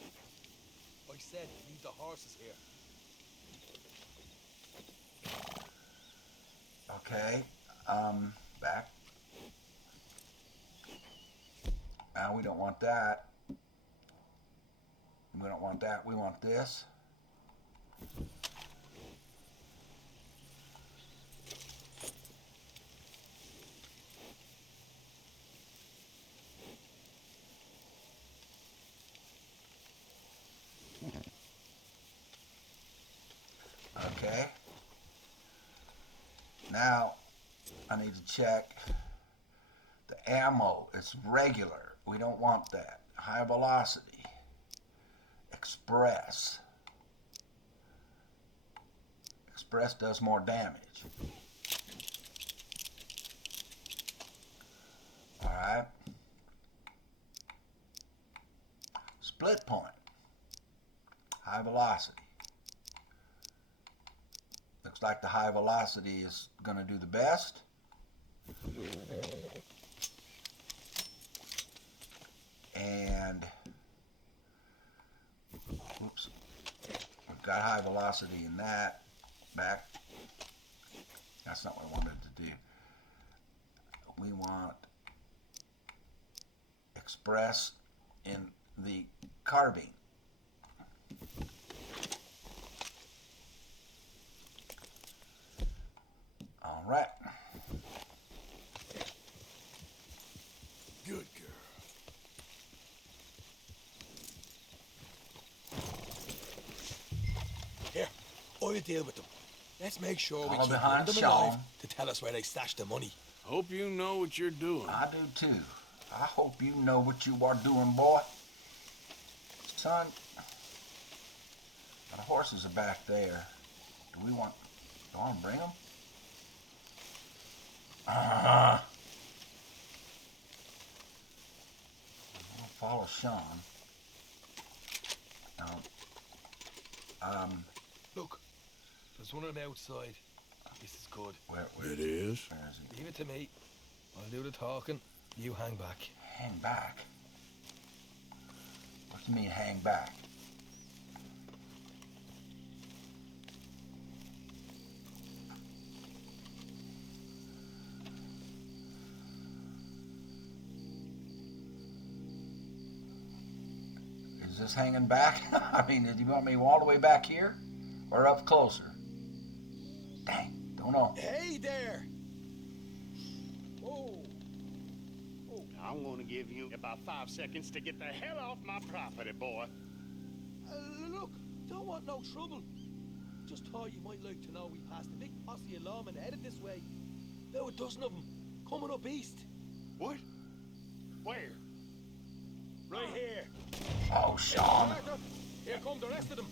I said leave the horses here. Okay. Back. Now we don't want that. We don't want that. We want this. Okay. Now I need to check the ammo. It's regular. We don't want that. High velocity. Express. Express does more damage. Alright. Split point. High velocity. Looks like the high velocity is going to do the best. And oops, we've got high velocity in that. Back. That's not what I wanted to do. We want express in the carbine. All right. Good girl. Here, I'll deal with them. Let's make sure we All keep behind them Sean. alive to tell us where they stashed the money. Hope you know what you're doing. I do too. I hope you know what you are doing, boy. Son, the horses are back there. Do I want to bring them? I'll follow Sean. Look, there's one on the outside. This is good. Where it is? Where is he? Leave it to me. I'll do the talking. You hang back. Hang back? What do you mean hang back? this hanging back? I mean, did you want me all the way back here? Or up closer? Dang, don't know. Hey there! Oh, I'm gonna give you about 5 seconds to get the hell off my property, boy. Look, don't want no trouble. Just thought you might like to know we passed a big posse of lawmen headed this way. About a dozen of them, coming up east. What? Where? Right here. Oh, Sean. Here come the rest of them.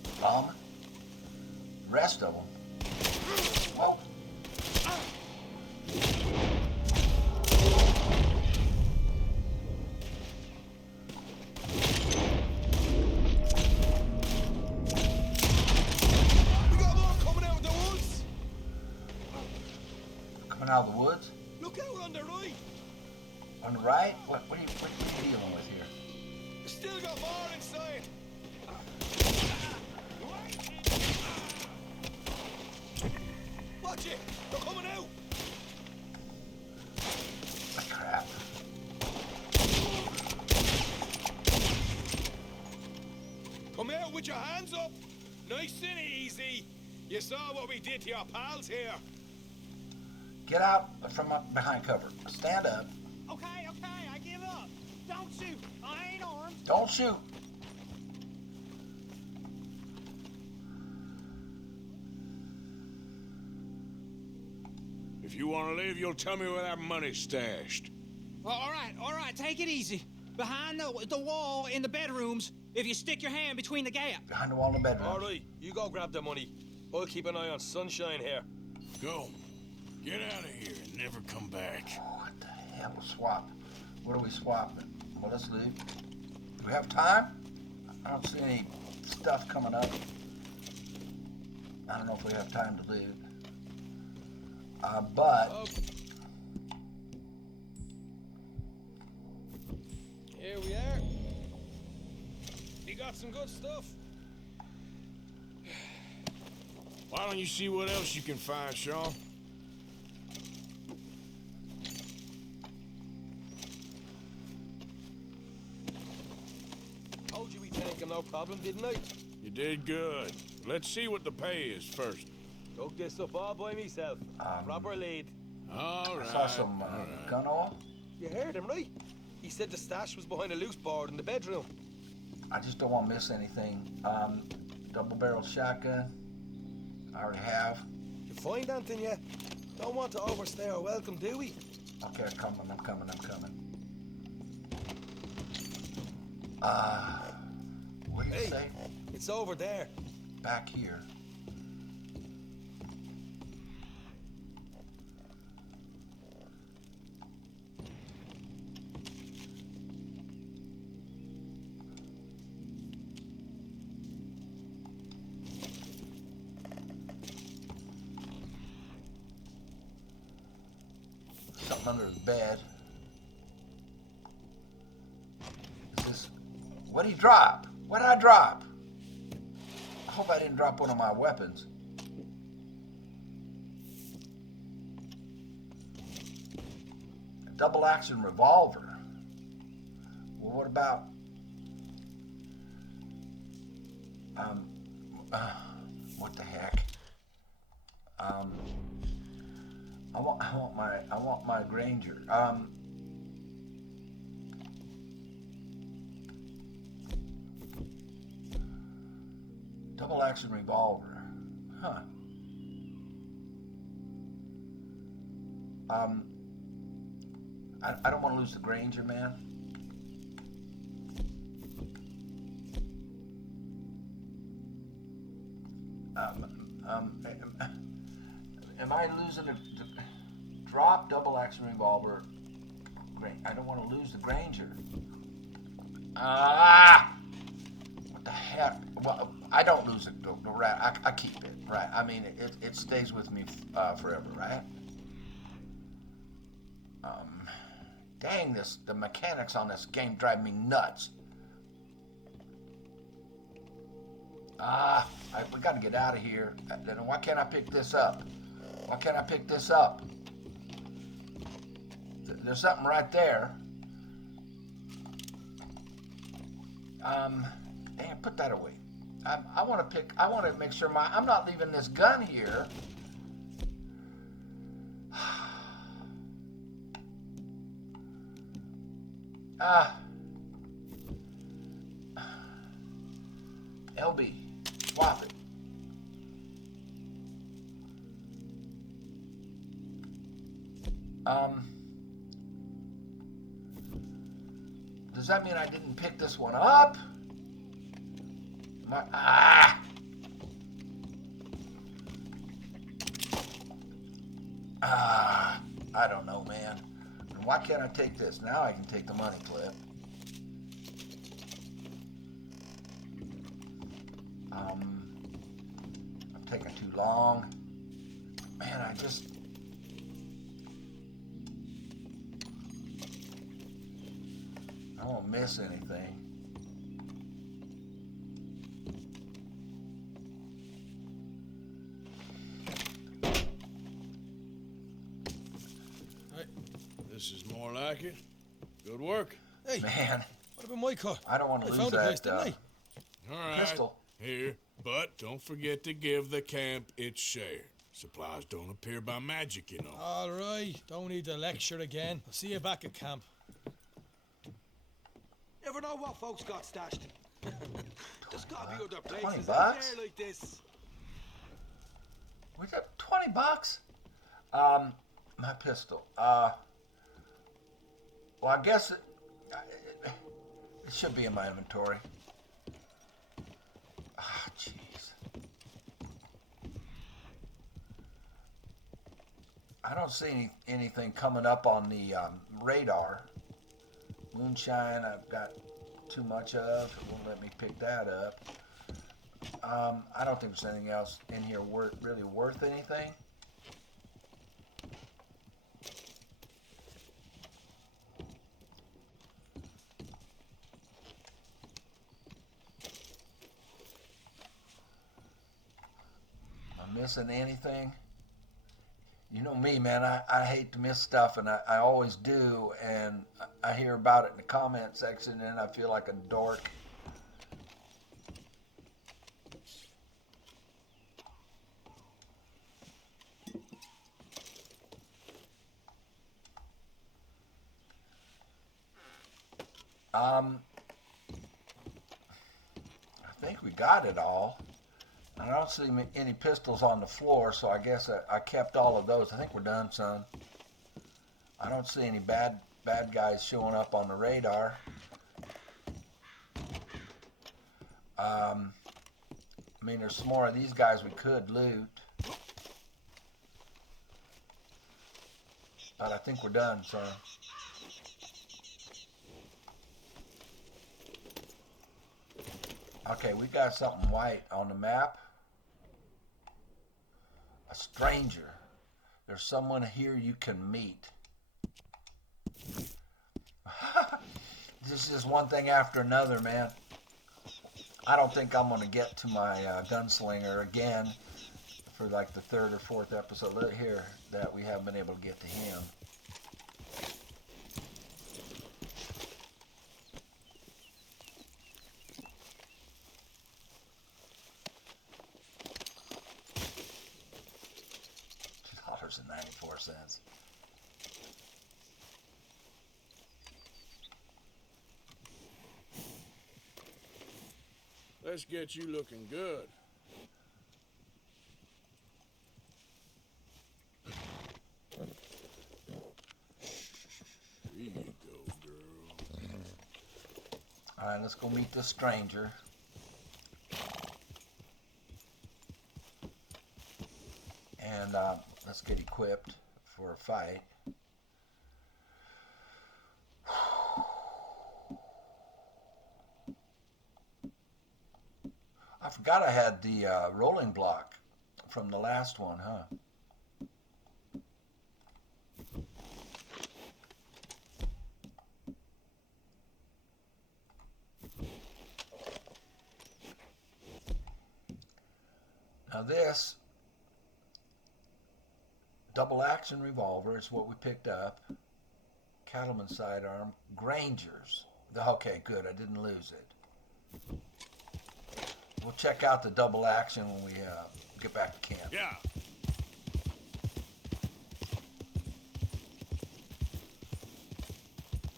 Rest of them. Whoa. We got more coming out of the woods. Coming out of the woods? Look out on the right. On the right? What are you dealing with here? Still got more inside. Watch it! They're coming out! Crap. Come out with your hands up! Nice and easy! You saw what we did to your pals here. Get out from behind cover. Stand up. Okay, I give up. Don't shoot. I ain't armed. Don't shoot. If you want to leave, you'll tell me where that money's stashed. Well, all right, take it easy. Behind the wall in the bedrooms, if you stick your hand between the gap. Behind the wall in the bedroom. All right, you go grab the money. I'll keep an eye on Sunshine here. Go. Get out of here and never come back. What the hell? Swap. What are we swapping? Well, let's leave. Do we have time? I don't see any stuff coming up. I don't know if we have time to leave. But... Here we are. You got some good stuff. Why don't you see what else you can find, Sean? Told you we'd take him, no problem, didn't I? You did good. Let's see what the pay is first. Took this up all by myself. Proper lead. All right. I saw some gun oil. You heard him, right? He said the stash was behind a loose board in the bedroom. I just don't want to miss anything. Double-barrel shotgun. I already have. You find anything yet? Don't want to overstay our welcome, do we? Okay, I'm coming. What do you say? It's over there. Back here. Something under the bed. Is this... What did he drop? What did I drop? I hope I didn't drop one of my weapons. A double-action revolver. Well, what about... what the heck? I want my Granger. Double action revolver. Huh. I don't want to lose the Granger, man. Am I losing the drop double action revolver? I don't want to lose the Granger. What the heck? Well, I don't lose the rat. I keep it, right? I mean, it stays with me forever, right? Dang, the mechanics on this game drive me nuts. We gotta get out of here. Then why can't I pick this up? Why can't I pick this up? There's something right there. Damn, put that away. I want to make sure I'm not leaving this gun here. LB, swap it. Does that mean I didn't pick this one up? I don't know, man. And why can't I take this? Now I can take the money clip. I'm taking too long. Man, I won't miss anything. This is more like it. Good work. Hey, man. What about my car? I don't want to lose found that a place, didn't I? All right. Pistol. Here. But don't forget to give the camp its share. Supplies don't appear by magic, you know. All right. Don't need to lecture again. I'll see you back at camp. Never know what folks got stashed. There's gotta be other $20 places out there like this. What's that? $20? My pistol. Well, I guess it should be in my inventory. Jeez. I don't see anything coming up on the radar. Moonshine, I've got too much of. It won't let me pick that up. I don't think there's anything else in here really worth anything. Missing anything? You know me, man. I hate to miss stuff, and I always do, and I hear about it in the comment section, and I feel like a dork. I think we got it all. I don't see any pistols on the floor, so I guess I kept all of those. I think we're done, son. I don't see any bad guys showing up on the radar. I mean, there's some more of these guys we could loot. But I think we're done, son. Okay, we got something white on the map. A stranger. There's someone here you can meet. This is one thing after another, man. I don't think I'm going to get to my gunslinger again for like the third or fourth episode here that we haven't been able to get to him. $2.94. Let's get you looking good. Here you go, girl. All right, let's go meet this stranger. And let's get equipped for a fight. I forgot I had the rolling block from the last one, huh? Now this double action revolver is what we picked up. Cattleman sidearm. Granger's. Okay, good. I didn't lose it. We'll check out the double action when we get back to camp. Yeah.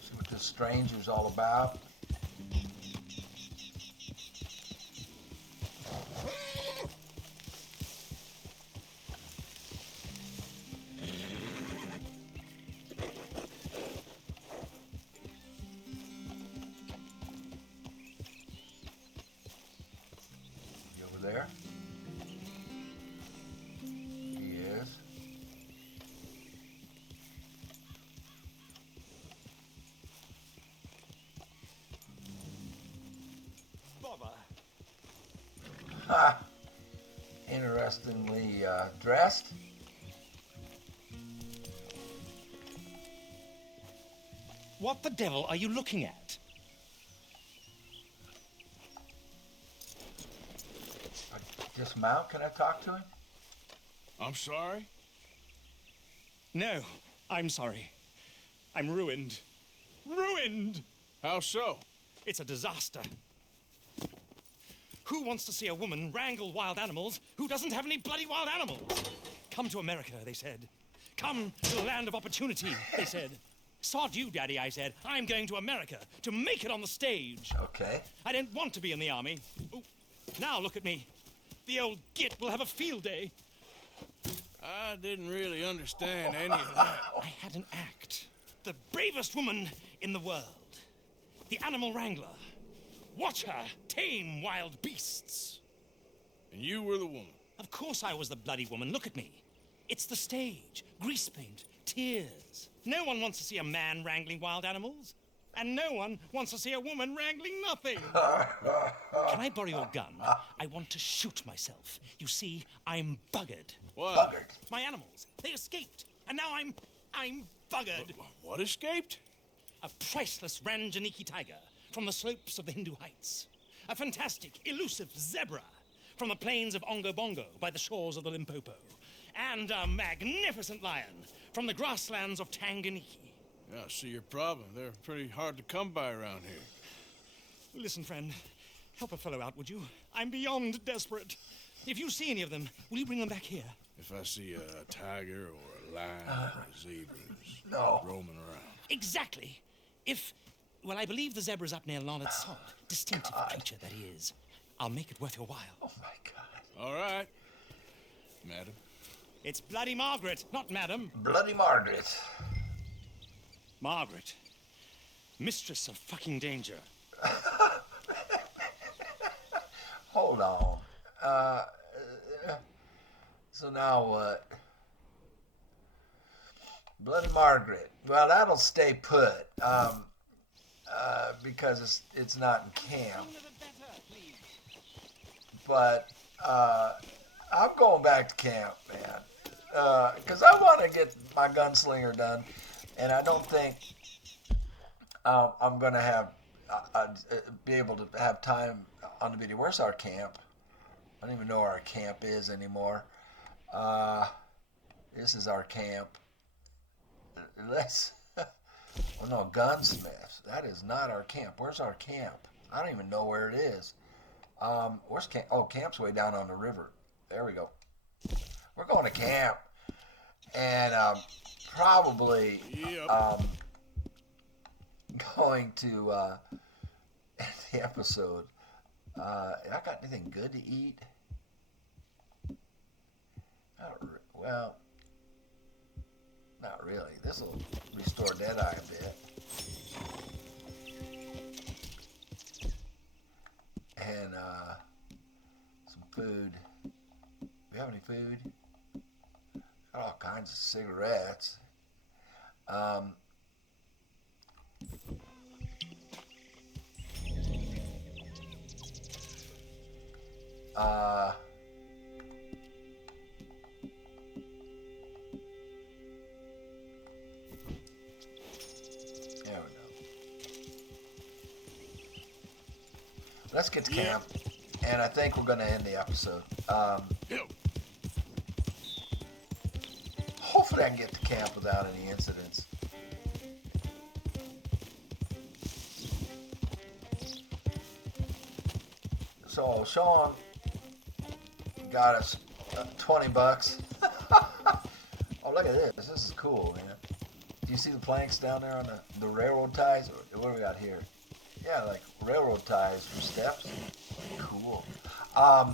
See what this stranger's all about. There. He is. Bother. Ha! Interestingly dressed. What the devil are you looking at? Dismount. Can I talk to him? I'm sorry? No, I'm sorry. I'm ruined. Ruined! How so? It's a disaster. Who wants to see a woman wrangle wild animals who doesn't have any bloody wild animals? Come to America, they said. Come to the land of opportunity, they said. Sod you, Daddy, I said. I'm going to America to make it on the stage. Okay. I don't want to be in the army. Ooh, now look at me. The old git will have a field day. I didn't really understand any of that. I had an act. The bravest woman in the world. The animal wrangler. Watch her tame wild beasts. And you were the woman? Of course I was the bloody woman. Look at me. It's the stage. Grease paint. Tears. No one wants to see a man wrangling wild animals. And no one wants to see a woman wrangling nothing. Can I borrow your gun? I want to shoot myself. You see, I'm buggered. What? Buggered. My animals, they escaped. And now I'm buggered. What escaped? A priceless Ranjaniki tiger from the slopes of the Hindu Heights. A fantastic, elusive zebra from the plains of Ongo Bongo by the shores of the Limpopo. And a magnificent lion from the grasslands of Tanganyika. Yeah, I see your problem. They're pretty hard to come by around here. Listen, friend. Help a fellow out, would you? I'm beyond desperate. If you see any of them, will you bring them back here? If I see a tiger or a lion or zebras roaming around. Exactly. Well, I believe the zebra's up near Larned Salt. Distinctive creature that he is. I'll make it worth your while. Oh, my God. All right, madam. It's Bloody Margaret, not madam. Bloody Margaret. Margaret. Mistress of fucking danger. Hold on. So now what? Bloody Margaret. Well, that'll stay put. Because it's not in camp. But I'm going back to camp, man. Because I want to get my gunslinger done, and I don't think I'm going to have be able to have time on the video. Where's our camp? I don't even know where our camp is anymore. This is our camp. Let's. Oh no, gunsmiths. That is not our camp. Where's our camp? I don't even know where it is. Where's camp? Oh, camp's way down on the river. There we go. We're going to camp, and probably going to end the episode. I got anything good to eat? Well, not really. This will restore Deadeye a bit. And some food. Do we have any food? Got all kinds of cigarettes. There we go. Let's get to camp, and I think we're going to end the episode. Hopefully I can get to camp without any incidents. So Sean got us $20. Oh, look at this. This is cool, man. Do you see the planks down there on the railroad ties? What do we got here? Yeah, like railroad ties for steps. Cool. Yeah.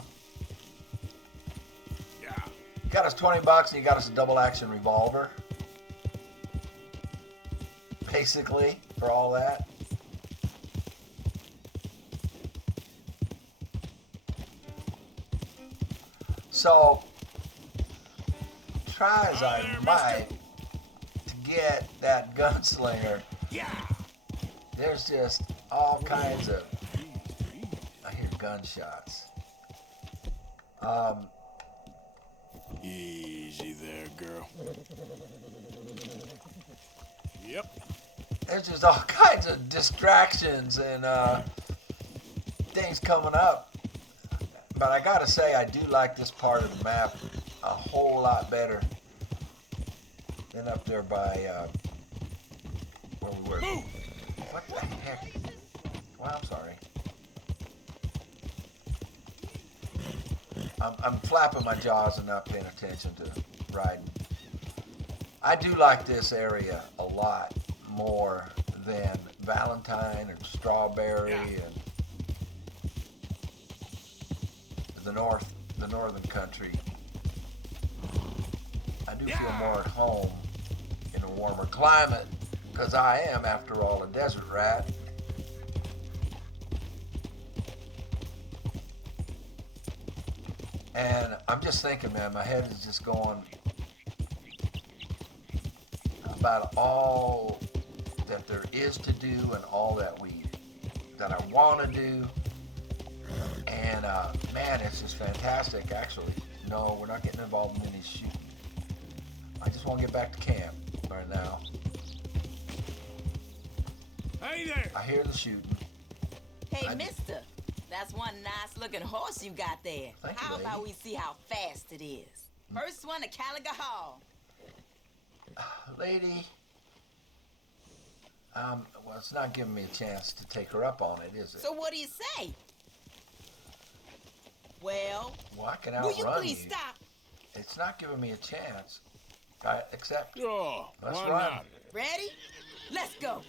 You got us $20 and you got us a double action revolver. Basically, for all that. So, try as I might to get that gunslinger, there's just all kinds of, I hear gunshots. Easy there, girl. Yep. There's just all kinds of distractions and things coming up. But I gotta say, I do like this part of the map a whole lot better than up there by where we were. What the heck? Well, I'm sorry. I'm flapping my jaws and not paying attention to riding. I do like this area a lot more than Valentine and Strawberry and the northern country. I do feel more at home in a warmer climate because I am, after all, a desert rat. And I'm just thinking, man, my head is just going about all that there is to do and all that I want to do. And man, it's just fantastic, actually. No, we're not getting involved in any shooting. I just want to get back to camp right now. Hey there! I hear the shooting. Hey, mister, that's one nice-looking horse you got there. Thank you, How lady. about we see how fast it is? First one to Caliga Hall. Lady, well, it's not giving me a chance to take her up on it, is it? So what do you say? Well, I can will you outrun please stop? It's not giving me a chance. Except, oh, let's why run. not? Ready? Let's go.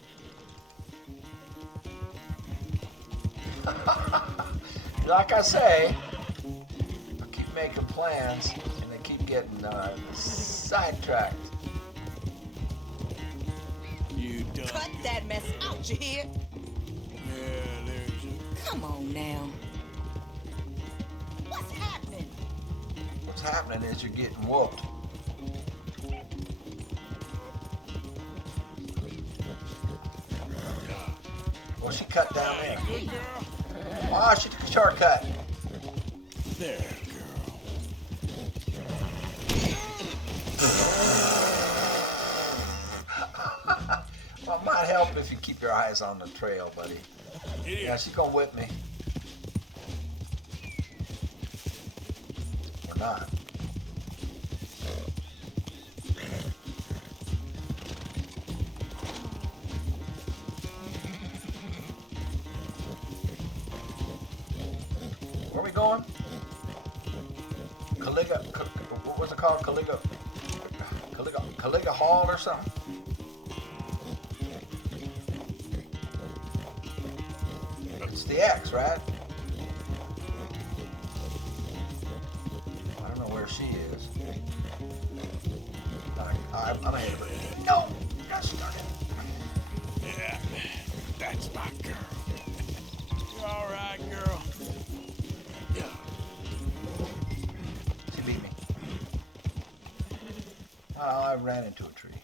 Like I say, I keep making plans and they keep getting sidetracked. You done. Cut that mess out, you hear? Yeah, there's a... Come on now. What's happening? What's happening is you're getting whooped. Well, she cut down there. Good girl. Oh, she took a shortcut. There, girl. Well, it might help if you keep your eyes on the trail, buddy. Yeah, she's gonna whip me. Or not. Where are we going? What was it called? Caliga Hall or something? It's the X, right? I don't know where she is. I'm ahead of her. No! Gosh darn it. Yeah, that's my girl. You all right, girl? Yeah. She beat me. Oh, I ran into a tree.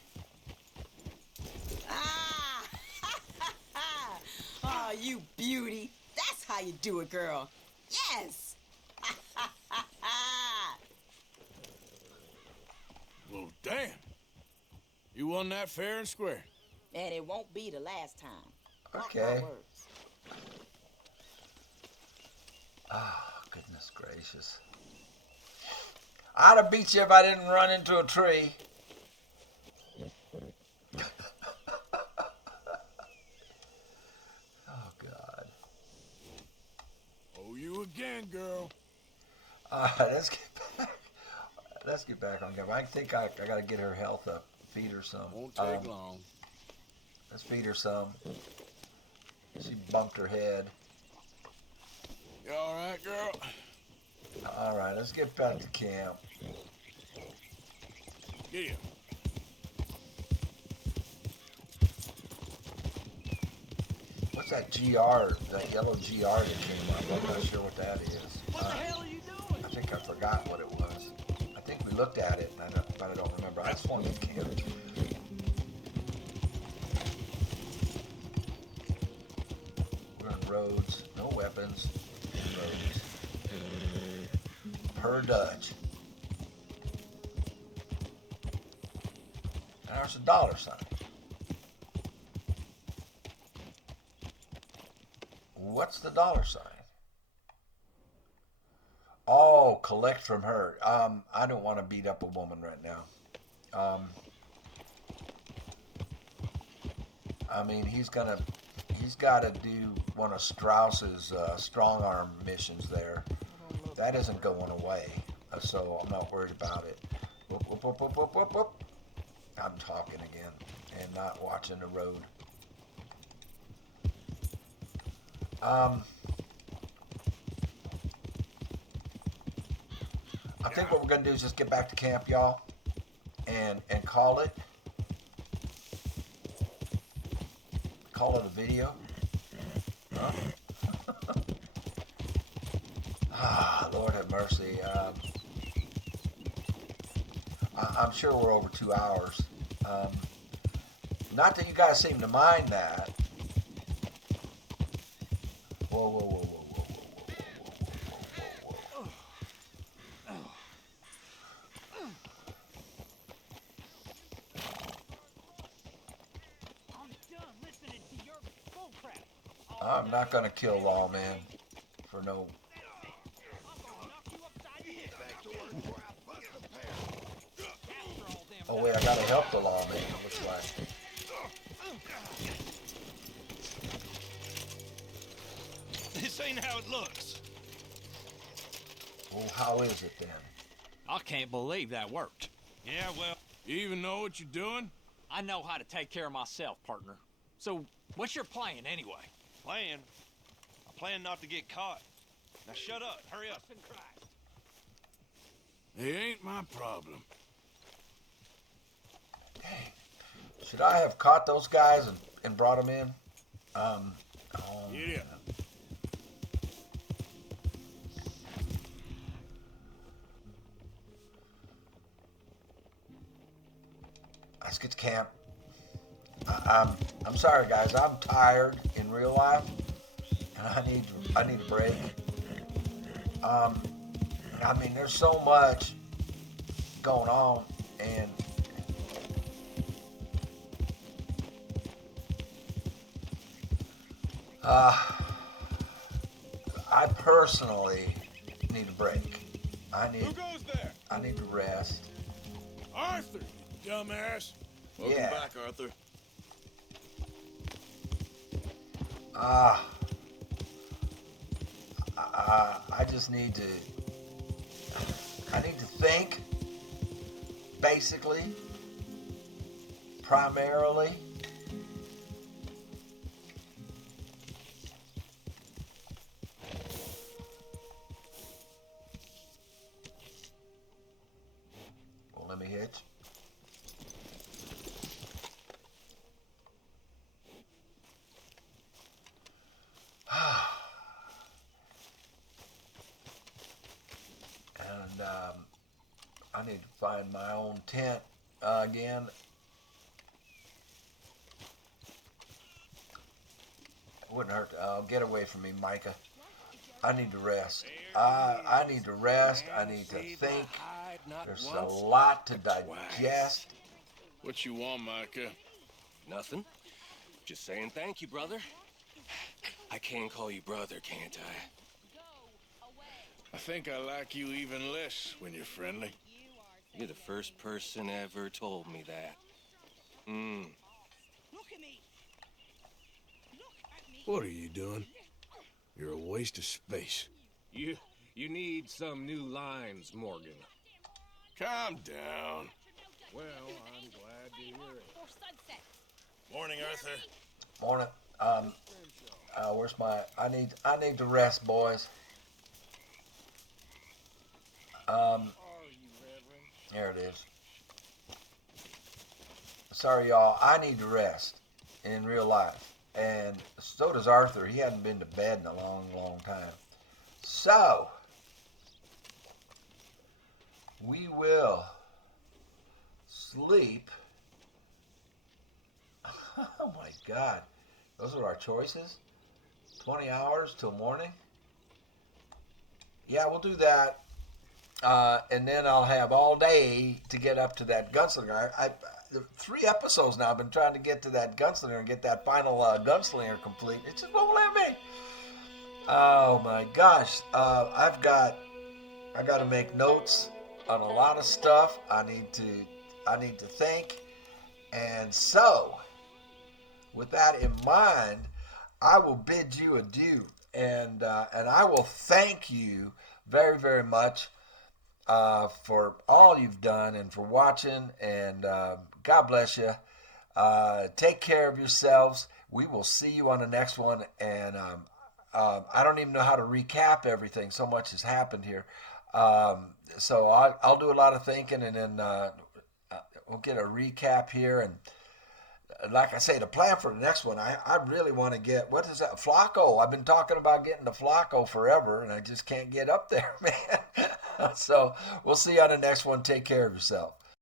Ah! Oh, you beauty. That's how you do it, girl. Yes! Well, damn. You won that fair and square. And it won't be the last time. Mark my Okay. words. Oh, goodness gracious. I'd have beat you if I didn't run into a tree. Oh, God. Oh, you again. Let's get back. Let's get back on camera. I think I got to get her health up. Feed her some. Won't take long. Let's feed her some. She bumped her head. You all right, girl? All right, let's get back to camp. Yeah. What's that GR? That yellow GR that came up? I'm not sure what that is. What the hell are you doing? I think I forgot what it was. I think we looked at it, but I don't remember. I just wanted to camp. We're on roads, no weapons, roads. Per Dutch. And there's a dollar sign. What's the dollar sign? Oh, collect from her. I don't want to beat up a woman right now. I mean, he's got to do one of Strauss's strong arm missions there. That isn't going away, so I'm not worried about it. Whoop, whoop, whoop, whoop, whoop, whoop, whoop. I'm talking again and not watching the road. I think what we're going to do is just get back to camp, y'all, and call it. Call it a video. Huh? Lord have mercy. I'm sure we're over 2 hours. Not that you guys seem to mind that. Whoa, whoa, whoa, whoa, whoa, whoa, whoa, whoa, whoa, whoa. I'm not gonna kill Lawman for no. Oh wait, I gotta help the Lawman. It looks like. This ain't how it looks. Well, how is it then? I can't believe that worked. Yeah, well, you even know what you're doing? I know how to take care of myself, partner. So, what's your plan anyway? Plan? I plan not to get caught. Now shut up, hurry up. It ain't my problem. Should I have caught those guys and brought them in? Yeah. Let's get to camp. I'm sorry, guys. I'm tired in real life, and I need a break. I mean, there's so much going on, and I personally need a break. Who goes there? I need to rest. Arthur, you dumbass. Welcome back, Arthur. I just need to. I need to think. Basically. Primarily. Well, let me hitch. And I need to find my own tent again. It wouldn't hurt to get away from me, Micah. I need to rest. I need to rest. I need to think. There's a lot to digest. What you want, Micah? Nothing. Just saying thank you, brother. I can call you brother, can't I? I think I like you even less when you're friendly. You're the first person ever told me that. What are you doing? You're a waste of space. You You need some new lines, Morgan. Calm down. Well, I'm glad to hear it. Morning, Arthur. Morning. Where's my? I need to rest, boys. There it is. Sorry, y'all. I need to rest in real life, and so does Arthur. He hadn't been to bed in a long, long time. So we will sleep. Oh my God. Those are our choices? 20 hours till morning? Yeah, we'll do that. And then I'll have all day to get up to that gunslinger. I 3 episodes now I've been trying to get to that gunslinger and get that final gunslinger complete. It just won't let me. Oh my gosh. I got to make notes on a lot of stuff. I need to think. And so, with that in mind, I will bid you adieu, and I will thank you very, very much for all you've done and for watching. And God bless you. Take care of yourselves. We will see you on the next one. And I don't even know how to recap everything. So much has happened here. So I'll do a lot of thinking, and then we'll get a recap here. And like I say, the plan for the next one, I really want to get, what is that, Flacco? I've been talking about getting to Flacco forever, and I just can't get up there, man. So we'll see you on the next one. Take care of yourself.